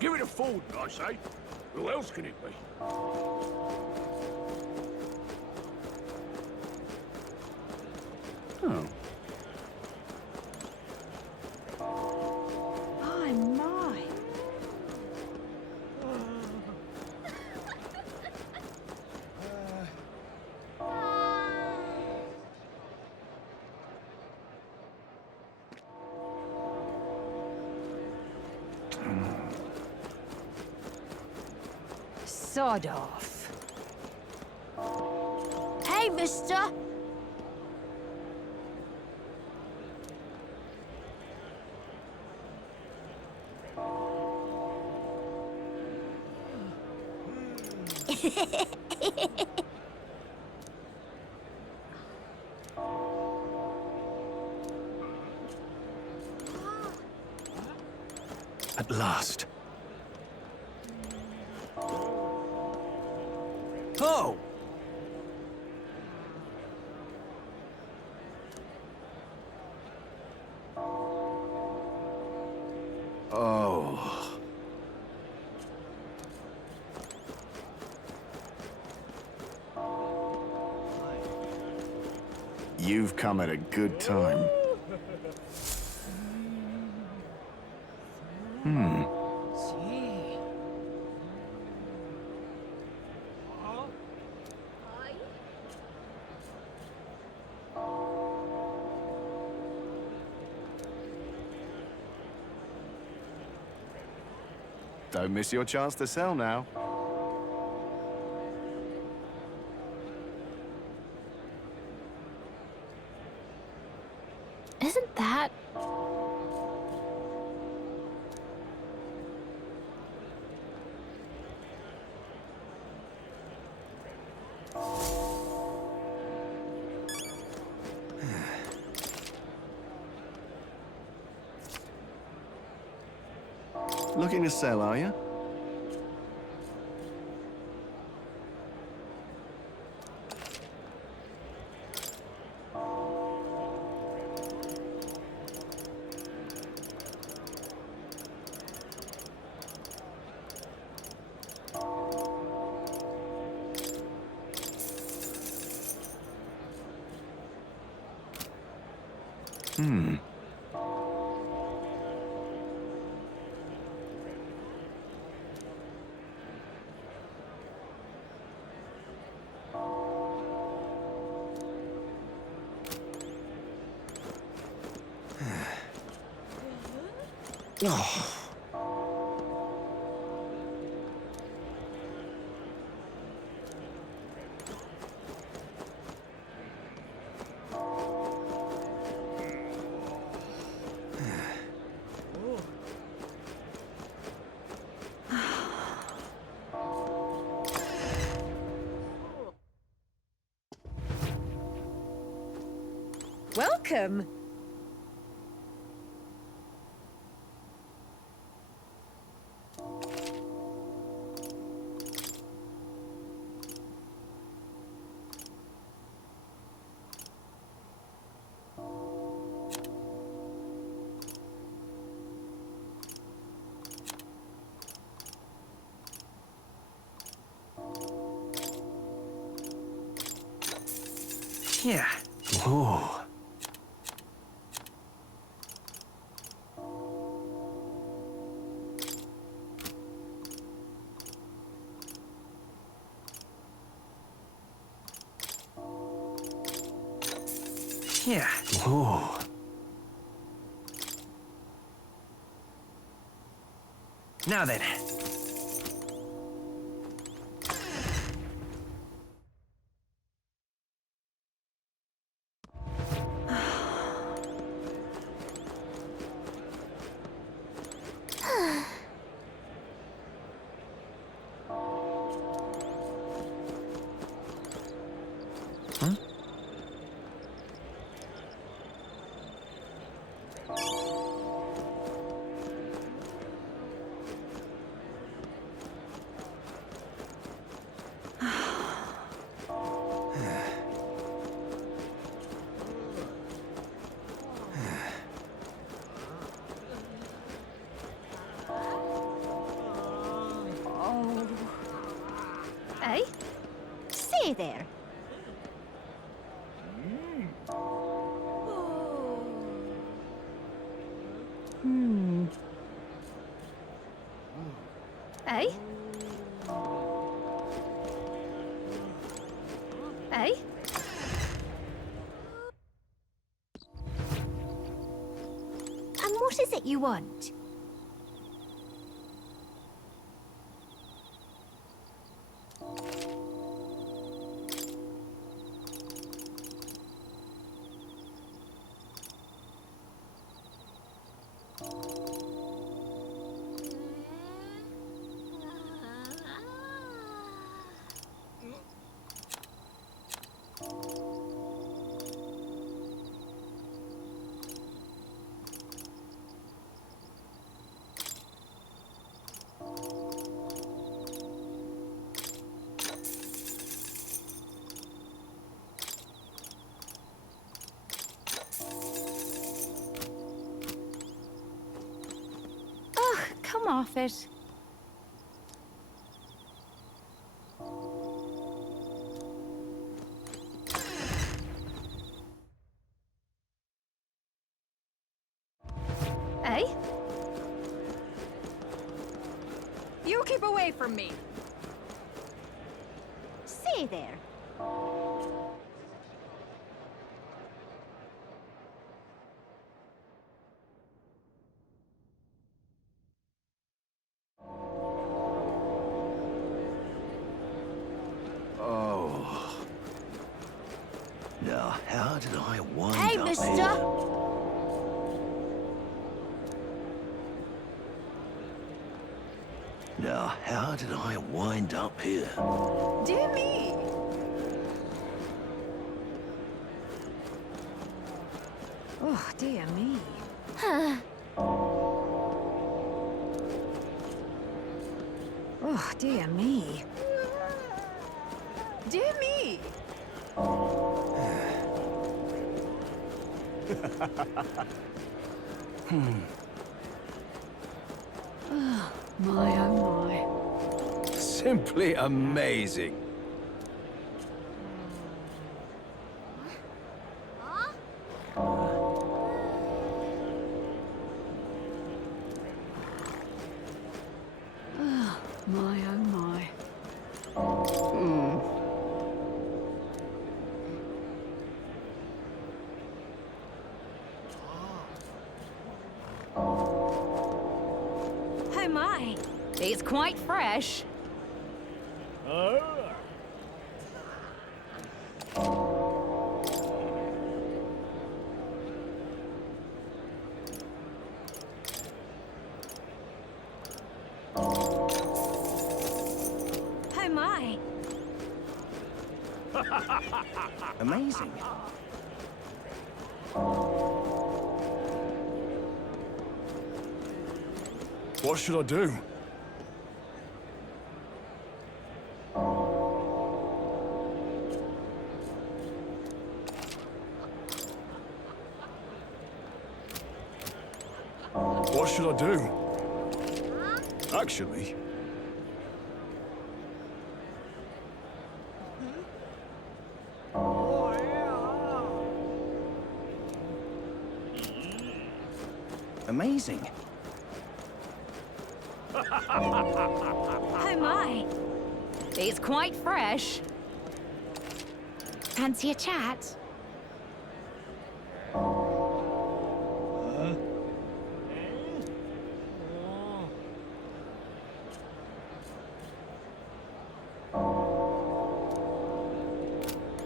Give it a food, I say. Who else can it be? Oh. My, my. Sod off. Hey, mister! At last. Oh! Oh. You've come at a good time. Don't miss your chance to sell now. Isn't that... Looking to sell, are you? Welcome! Yeah. Oh. Yeah. Oh. Now then. Eh? Say there. Eh? Eh? And what is it you want? Come off it. Eh? You keep away from me! Say there. Oh. Now, how did I wind Hey, up mister! here? Now, how did I wind up here? Dear me! Oh, dear me. Oh, dear me. Dear me. Oh, my, oh, my. Simply amazing. Oh, my, oh, my. Oh my! It's quite fresh. Oh my! Amazing. What should I do? What should I do? Actually... Amazing. Oh my! It's quite fresh. Fancy a chat?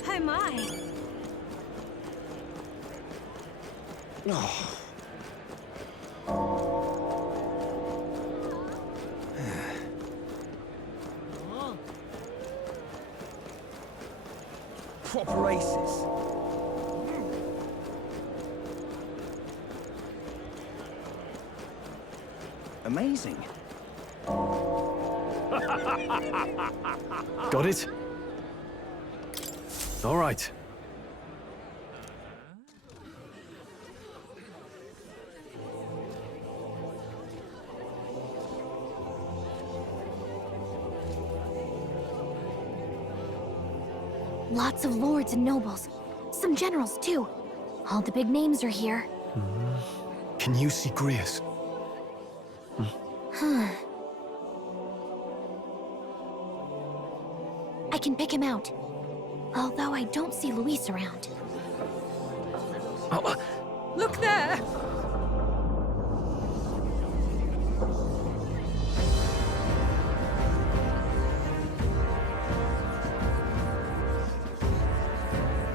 Oh my! Oh. Proper aces. Amazing. Got it? All right. Lots of lords and nobles. Some generals, too. All the big names are here. Can you see Grius? I can pick him out. Although I don't see Luis around. Look there!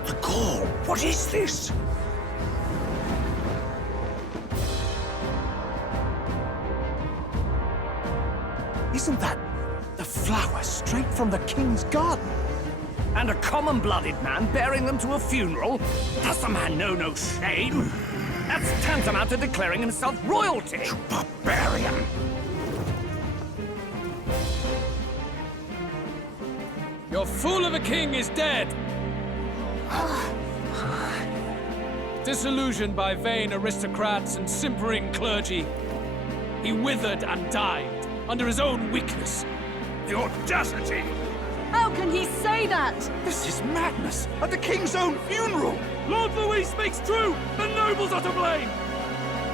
The call! What is this? Isn't that the flower straight from the king's garden? And a common-blooded man bearing them to a funeral? Does the man know no shame? That's tantamount to declaring himself royalty. You barbarian! Your fool of a king is dead! Disillusioned by vain aristocrats and simpering clergy, he withered and died under his own weakness. The audacity! How can he say that? This is madness! At the king's own funeral! Lord Louis speaks true! The nobles are to blame!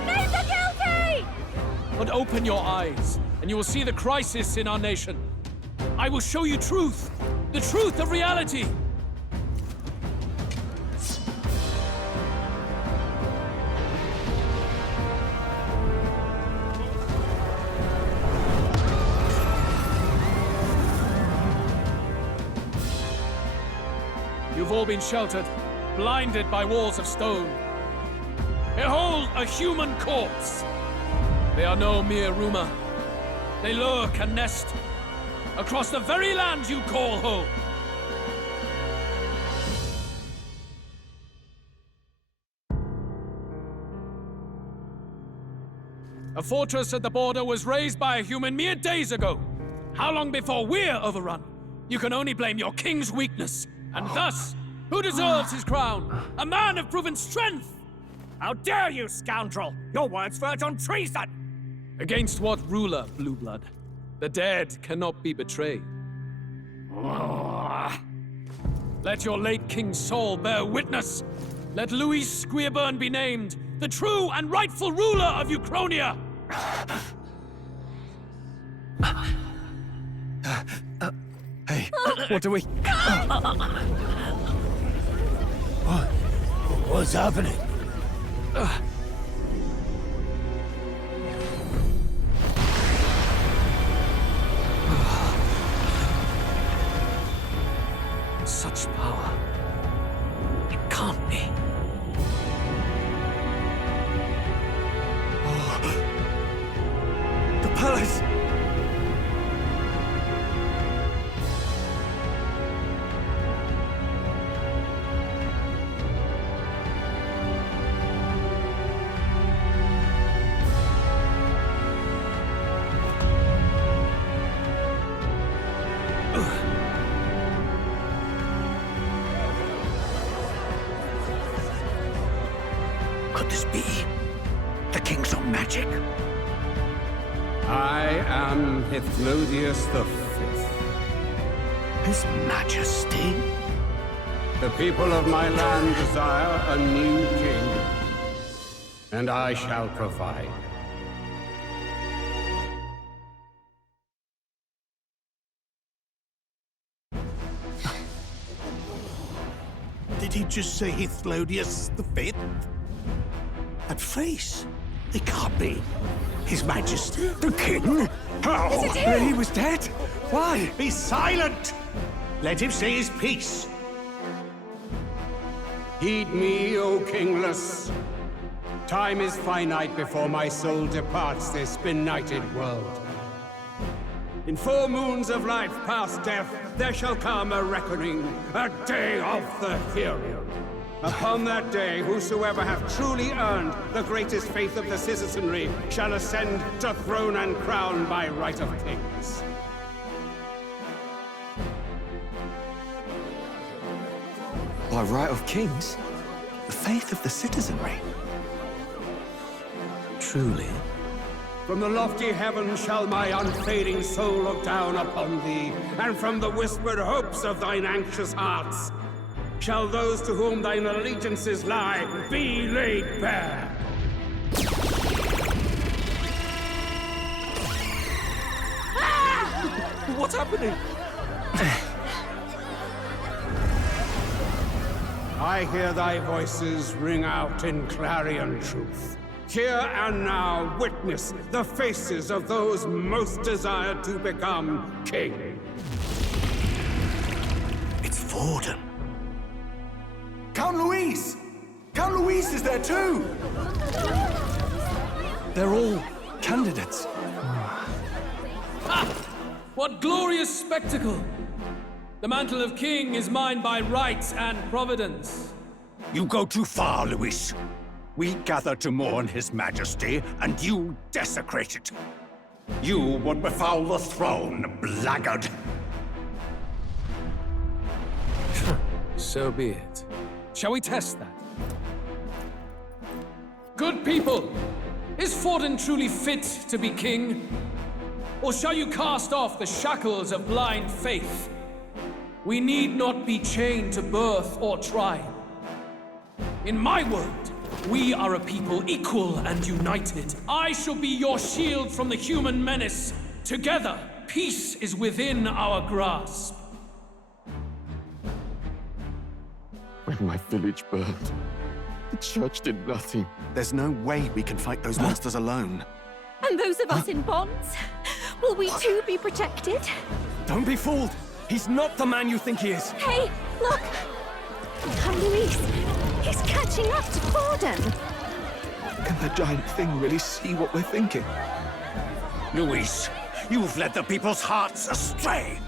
Name the guilty! But open your eyes, and you will see the crisis in our nation. I will show you truth! The truth of reality! You've all been sheltered, blinded by walls of stone. Behold a human corpse! They are no mere rumor. They lurk and nest across the very land you call home. A fortress at the border was razed by a human mere days ago. How long before we're overrun? You can only blame your king's weakness. And thus, who deserves his crown? A man of proven strength! How dare you, scoundrel! Your words verge on treason! Against what ruler, Blue Blood? The dead cannot be betrayed. Let your late king's soul bear witness. Let Louis Squeerburn be named the true and rightful ruler of Uchronia! Hey, what do we... What's happening? Such power. It can't be. The palace! Could this be the king's own magic? I am Hithlodius V. His Majesty? The people of my land desire a new king, and I shall provide. Did he just say Hithlodius V? That face? It can't be. His Majesty? The king? How? Is it him? He was dead? Why? Be silent! Let him say his piece. Heed me, O kingless. Time is finite before my soul departs this benighted world. In 4 moons of life past death, there shall come a reckoning, a day of the hero. Upon that day, whosoever hath truly earned the greatest faith of the citizenry shall ascend to throne and crown by right of kings. By right of kings? The faith of the citizenry? Truly? From the lofty heavens shall my unfading soul look down upon thee, and from the whispered hopes of thine anxious hearts shall those to whom thine allegiances lie be laid bare. What's happening? I hear thy voices ring out in clarion truth. Here and now witness the faces of those most desired to become king. It's Forden. Count Louise! Count Louise is there too! They're all candidates. Ha! What glorious spectacle! The mantle of king is mine by right and providence. You go too far, Louis. We gather to mourn his majesty, and you desecrate it. You would befoul the throne, blackguard. So be it. Shall we test that? Good people, is Forden truly fit to be king? Or shall you cast off the shackles of blind faith? We need not be chained to birth or tribe. In my world, we are a people equal and united. I shall be your shield from the human menace. Together, peace is within our grasp. When my village burned, the church did nothing. There's no way we can fight those monsters alone. And those of us in bonds? Will we too be protected? Don't be fooled! He's not the man you think he is! Hey, look! Come, Louise! He's catching up to Forden! Can the giant thing really see what we're thinking? Louis, you've led the people's hearts astray!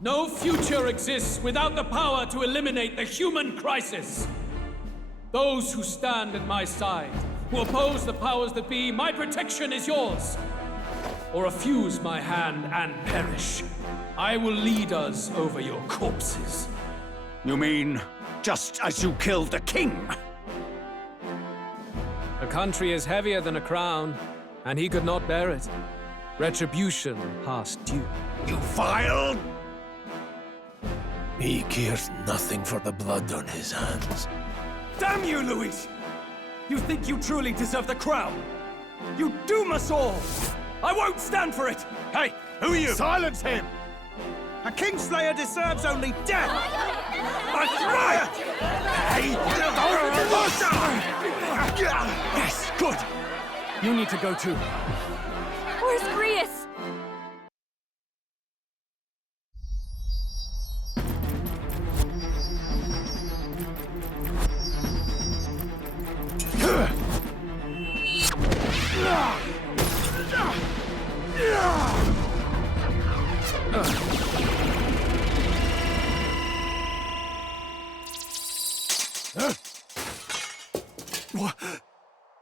No future exists without the power to eliminate the human crisis. Those who stand at my side, who oppose the powers that be, my protection is yours. or refuse my hand and perish. I will lead us over your corpses. You mean, just as you killed the king? A country is heavier than a crown, and he could not bear it. Retribution past due. You vile! He cares nothing for the blood on his hands. Damn you, Luis! You think you truly deserve the crown? You doom us all! I won't stand for it! Hey, who are you? Silence him! A Kingslayer deserves only death! That's right! Hey, yes, good! You need to go too. Where's Grius?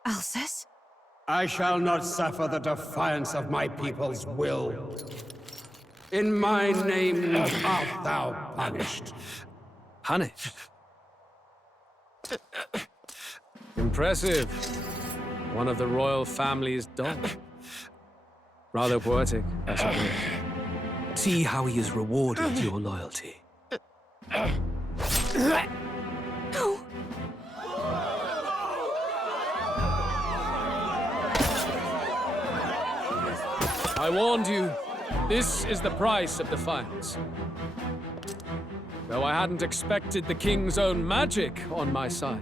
Alcest? I shall not suffer the defiance of my people's will. In my name art thou punished. Punished? Impressive. One of the royal family's dog. Rather poetic, I suppose. See how he has rewarded your loyalty. I warned you, this is the price of defiance. Though I hadn't expected the king's own magic on my side.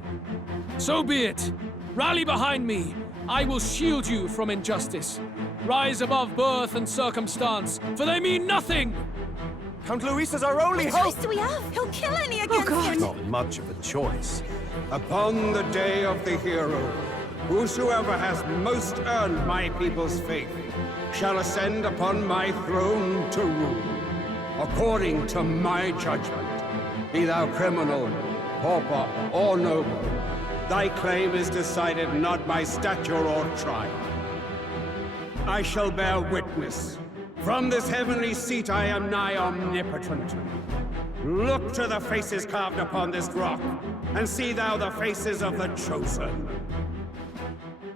So be it. Rally behind me. I will shield you from injustice. Rise above birth and circumstance, for they mean nothing! Count Luis is our only What hope! choice do we have? He'll kill any against him! Not much of a choice. Upon the day of the hero, whosoever has most earned my people's faith shall ascend upon my throne to rule, according to my judgment. Be thou criminal, pauper, or noble, thy claim is decided not by stature or trial. I shall bear witness. From this heavenly seat I am nigh omnipotent. Look to the faces carved upon this rock, and see thou the faces of the chosen.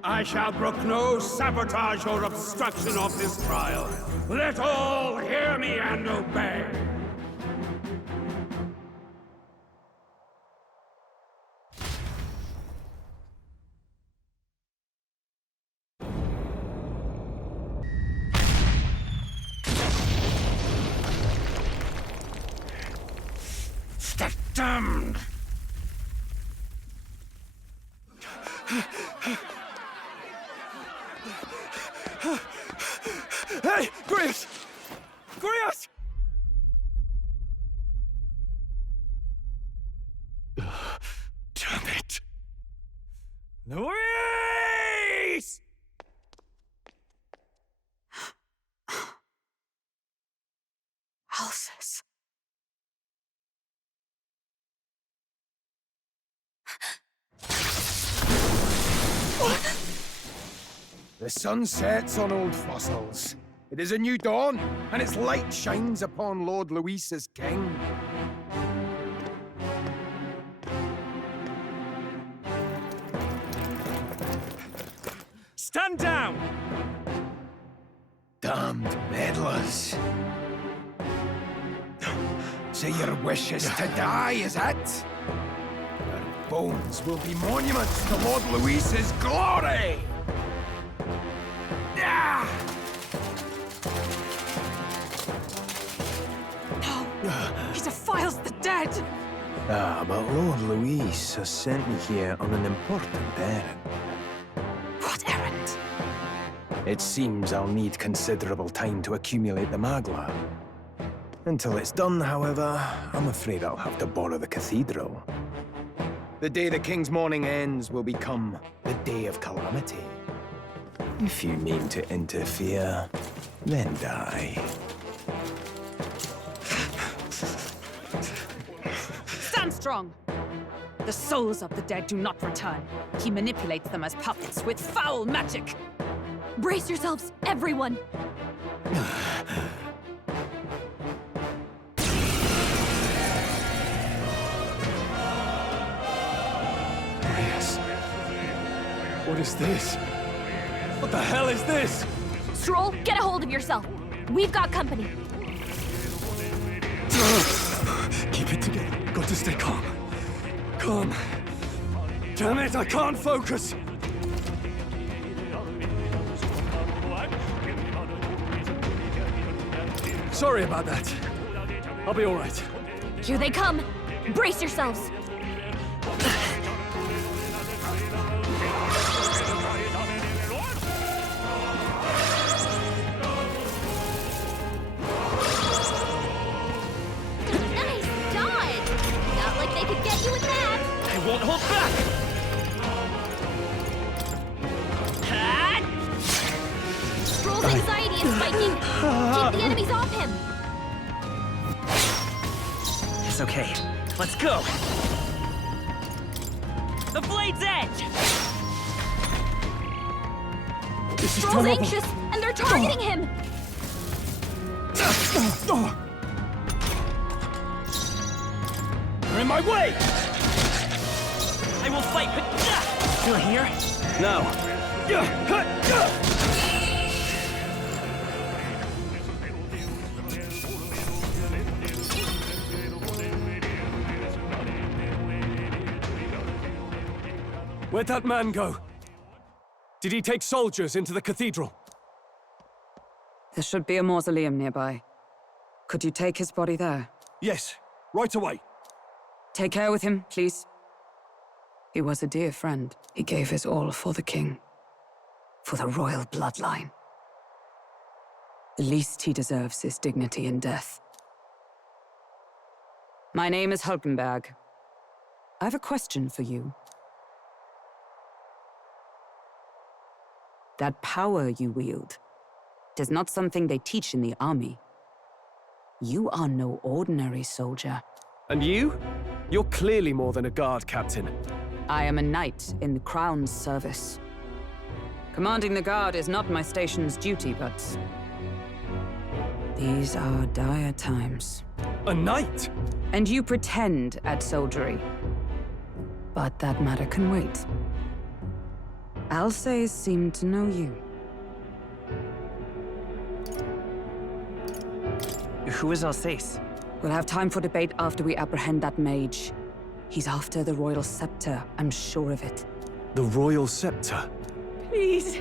I shall brook no sabotage or obstruction of this trial. Let all hear me and obey. Damned! Hey, Grius! Grius! Damn it! Luis! Alcest. The sun sets on old fossils. It is a new dawn, and its light shines upon Lord Luis as king. Stand down! Damned meddlers. So your wish is to die, is it? Your bones will be monuments to Lord Luis's glory! No! He defiles the dead! Ah, but Lord Luis has sent me here on an important errand. What errand? It seems I'll need considerable time to accumulate the Magla. Until it's done, however, I'm afraid I'll have to borrow the cathedral. The day the King's mourning ends will become the day of calamity. If you mean to interfere, then die. Stand strong! The souls of the dead do not return. He manipulates them as puppets with foul magic! Brace yourselves, everyone! Yes. What is this? What the hell is this? Stroll, get a hold of yourself. We've got company. Keep it together. Got to stay calm. Calm. Damn it, I can't focus. Sorry about that. I'll be all right. Here they come. Brace yourselves. Nice dodge! Not like they could get you with that! I won't hold back! Stroll's anxiety is spiking. Keep the enemies off him. It's okay. Let's go! The blade's edge! Stroll's anxious, and they're targeting him. You're in my way! I will fight, but... Still here? Now. Where'd that man go? Did he take soldiers into the cathedral? There should be a mausoleum nearby. Could you take his body there? Yes, right away. Take care with him, please. He was a dear friend. He gave his all for the king. For the royal bloodline. The least he deserves is dignity in death. My name is Hulkenberg. I have a question for you. That power you wield, it is not something they teach in the army. You are no ordinary soldier. And you? You're clearly more than a guard captain. I am a knight in the Crown's service. Commanding the guard is not my station's duty, but... these are dire times. A knight? And you pretend at soldiery. But that matter can wait. Alsace seemed to know you. Who is Alsace? We'll have time for debate after we apprehend that mage. He's after the royal scepter, I'm sure of it. The royal scepter? Please,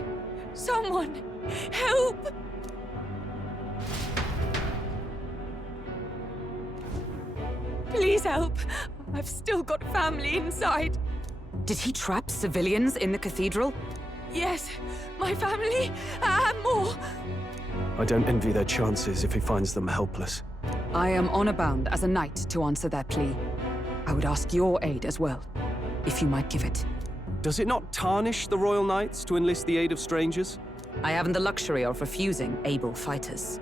someone, help! Please help. I've still got family inside. Did he trap civilians in the cathedral? Yes, my family, and more. I don't envy their chances if he finds them helpless. I am honor bound as a knight to answer that plea. I would ask your aid as well, if you might give it. Does it not tarnish the royal knights to enlist the aid of strangers? I haven't the luxury of refusing able fighters.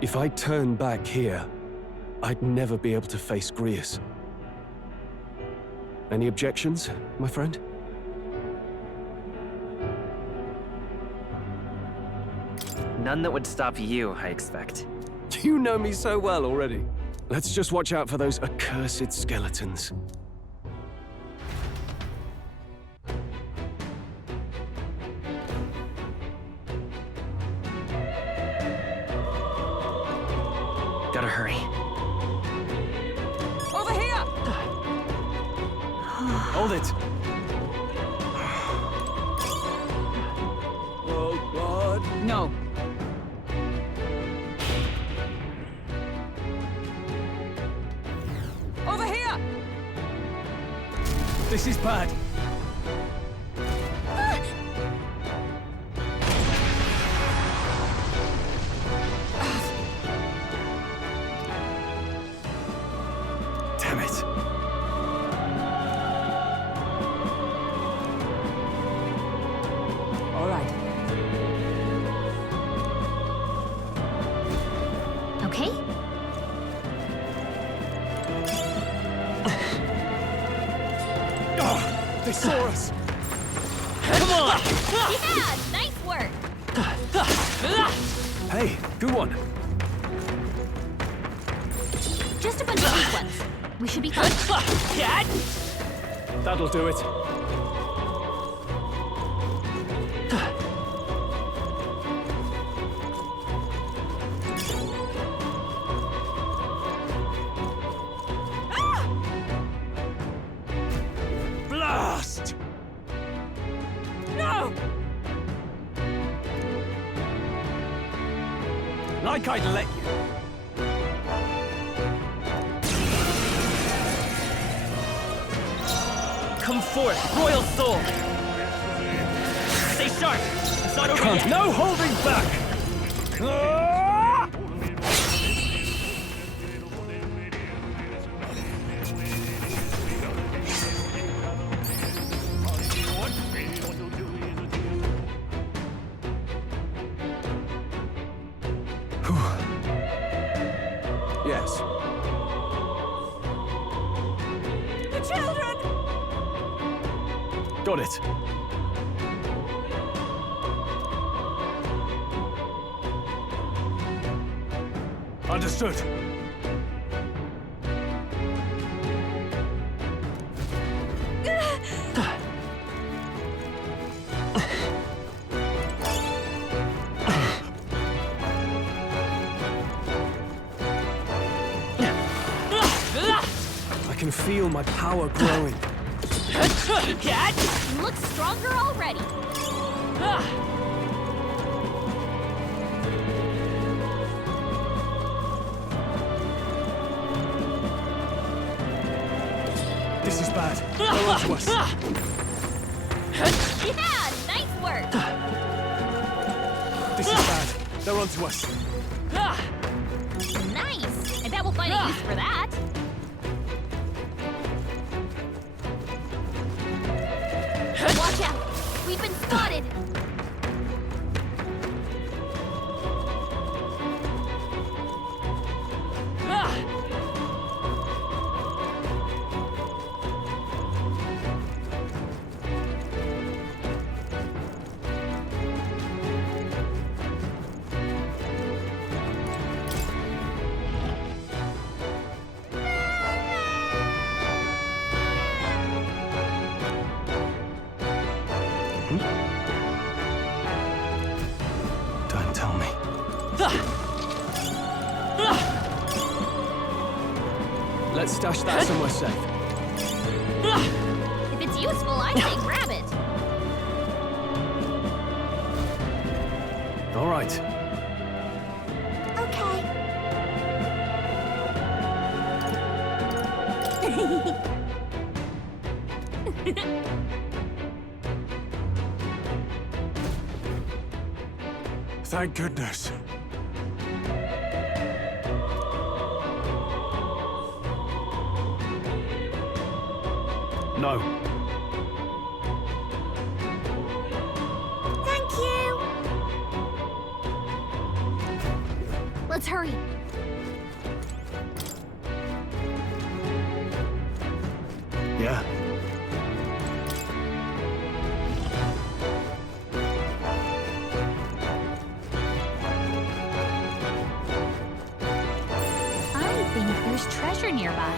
If I turn back here, I'd never be able to face Grius. Any objections, my friend? None that would stop you, I expect. You know me so well already. Let's just watch out for those accursed skeletons. Gotta hurry. Over here! Hold it! Oh, God. No. Over here! This is bad. Damn it. All right. Okay? They saw us! Come on! Yeah, nice work. Hey, good one. Just a bunch of weak ones. We should be fine. That'll do it. Blast! No! Like I'd let you. Come forth, royal soul! Stay sharp! It's not over yet! No holding back! Yes. The children! Got it. Understood. I can feel my power growing. You look stronger already. This is bad. They're onto us. Yeah, nice work. This is bad. They're onto us. Nice. I bet we'll find a use for that. Watch out. We've been spotted. Don't tell me. Let's stash that somewhere safe. If it's useful, I say grab it. All right. Thank goodness. No. Thank you. Let's hurry. Yeah. I think there's treasure nearby.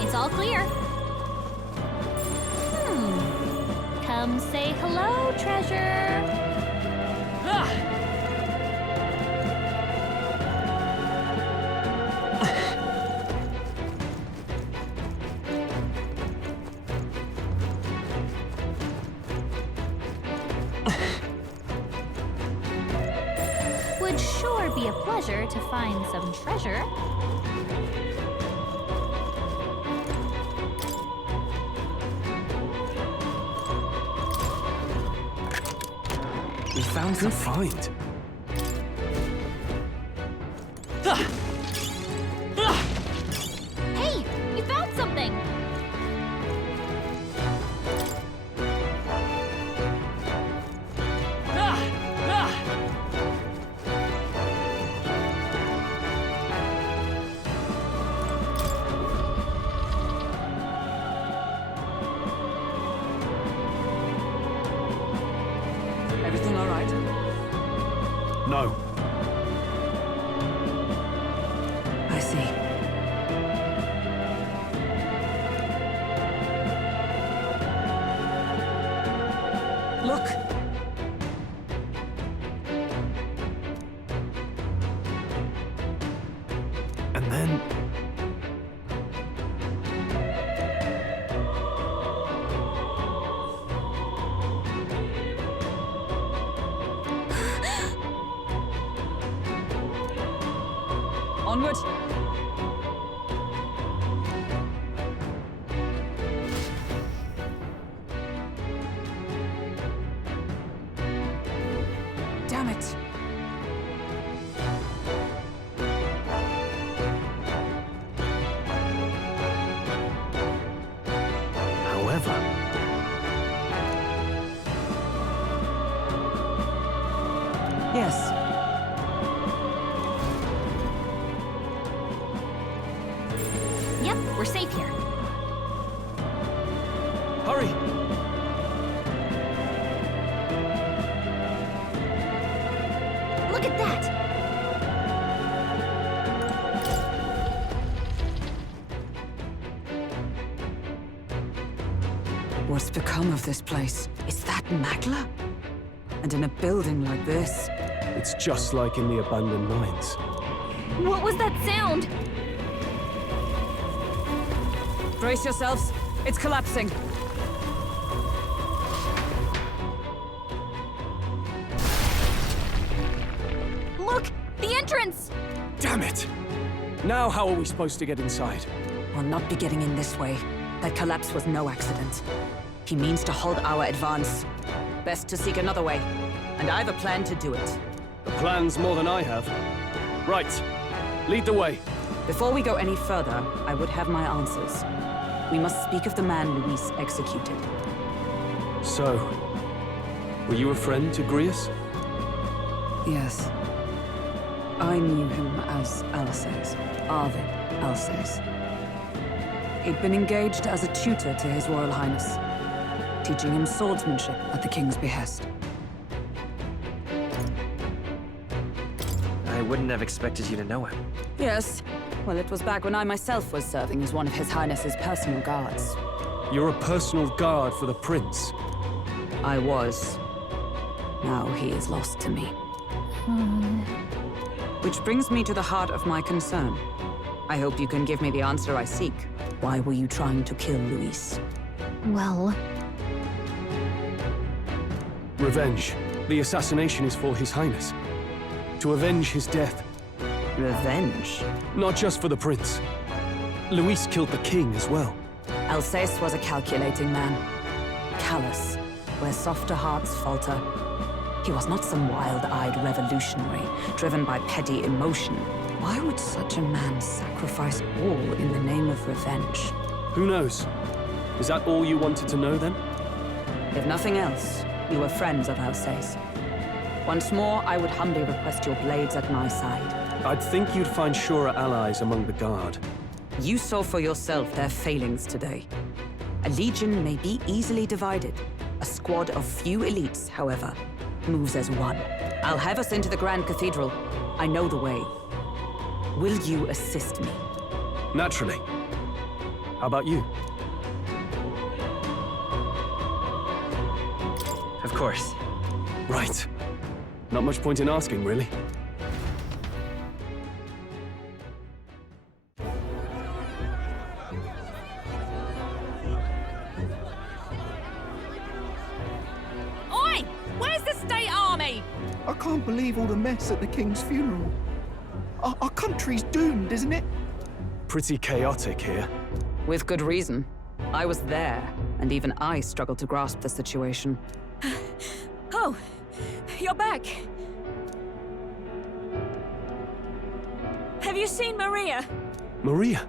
It's all clear. Come say hello, treasure. Would sure be a pleasure to find some treasure. We found some find. Hey, we found something. No. I see. Look! And then... Onward! Damn it! However... Yes. Yep, we're safe here. Hurry! Look at that! What's become of this place? Is that Magla? And in a building like this? It's just like in the abandoned mines. What was that sound? Brace yourselves. It's collapsing. Look! The entrance! Damn it! Now how are we supposed to get inside? We'll not be getting in this way. That collapse was no accident. He means to halt our advance. Best to seek another way. And I've a plan to do it. The plan's more than I have. Right. Lead the way. Before we go any further, I would have my answers. We must speak of the man Luis executed. So, were you a friend to Grius? Yes. I knew him as Alsace, Arvid Alsace. He'd been engaged as a tutor to His Royal Highness, teaching him swordsmanship at the King's behest. I wouldn't have expected you to know him. Yes. Well, it was back when I myself was serving as one of His Highness's personal guards. You're a personal guard for the Prince? I was. Now he is lost to me. Which brings me to the heart of my concern. I hope you can give me the answer I seek. Why were you trying to kill Luis? Well... Revenge. The assassination is for His Highness. To avenge his death. Revenge? Not just for the Prince. Luis killed the King as well. Alsace was a calculating man. Callous, where softer hearts falter. He was not some wild-eyed revolutionary, driven by petty emotion. Why would such a man sacrifice all in the name of revenge? Who knows? Is that all you wanted to know, then? If nothing else, you were friends of Alsace. Once more, I would humbly request your blades at my side. I'd think you'd find surer allies among the Guard. You saw for yourself their failings today. A legion may be easily divided. A squad of few elites, however, moves as one. I'll have us into the Grand Cathedral. I know the way. Will you assist me? Naturally. How about you? Of course. Right. Not much point in asking, really. Oi! Where's the state army? I can't believe all the mess at the King's funeral. Our country's doomed, isn't it? Pretty chaotic here. With good reason. I was there, and even I struggled to grasp the situation. Oh, you're back. Have you seen Maria? Maria?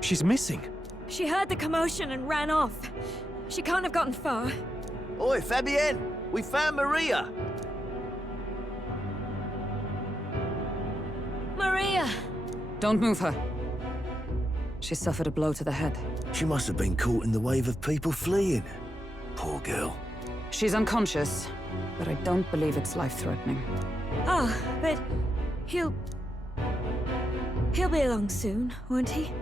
She's missing. She heard the commotion and ran off. She can't have gotten far. Oi, Fabienne! We found Maria! Maria! Don't move her. She suffered a blow to the head. She must have been caught in the wave of people fleeing. Poor girl. She's unconscious, but I don't believe it's life-threatening. Oh, but he'll be along soon, won't he?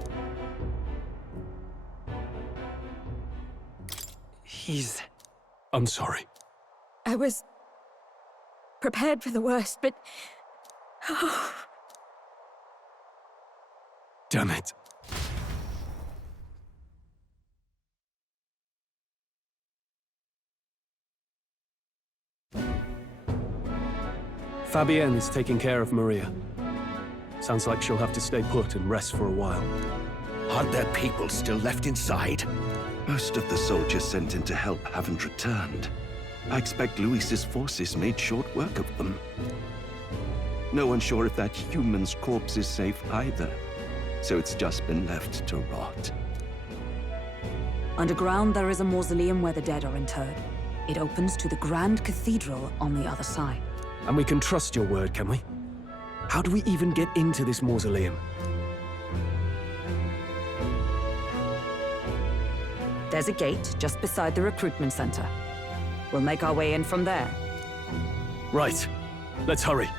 I'm sorry. I was prepared for the worst, but... Oh. Damn it. Fabienne is taking care of Maria. Sounds like she'll have to stay put and rest for a while. Are there people still left inside? Most of the soldiers sent in to help haven't returned. I expect Luis's forces made short work of them. No one's sure if that human's corpse is safe either, so it's just been left to rot. Underground, there is a mausoleum where the dead are interred. It opens to the Grand Cathedral on the other side. And we can trust your word, can we? How do we even get into this mausoleum? There's a gate just beside the recruitment center. We'll make our way in from there. Right. Let's hurry.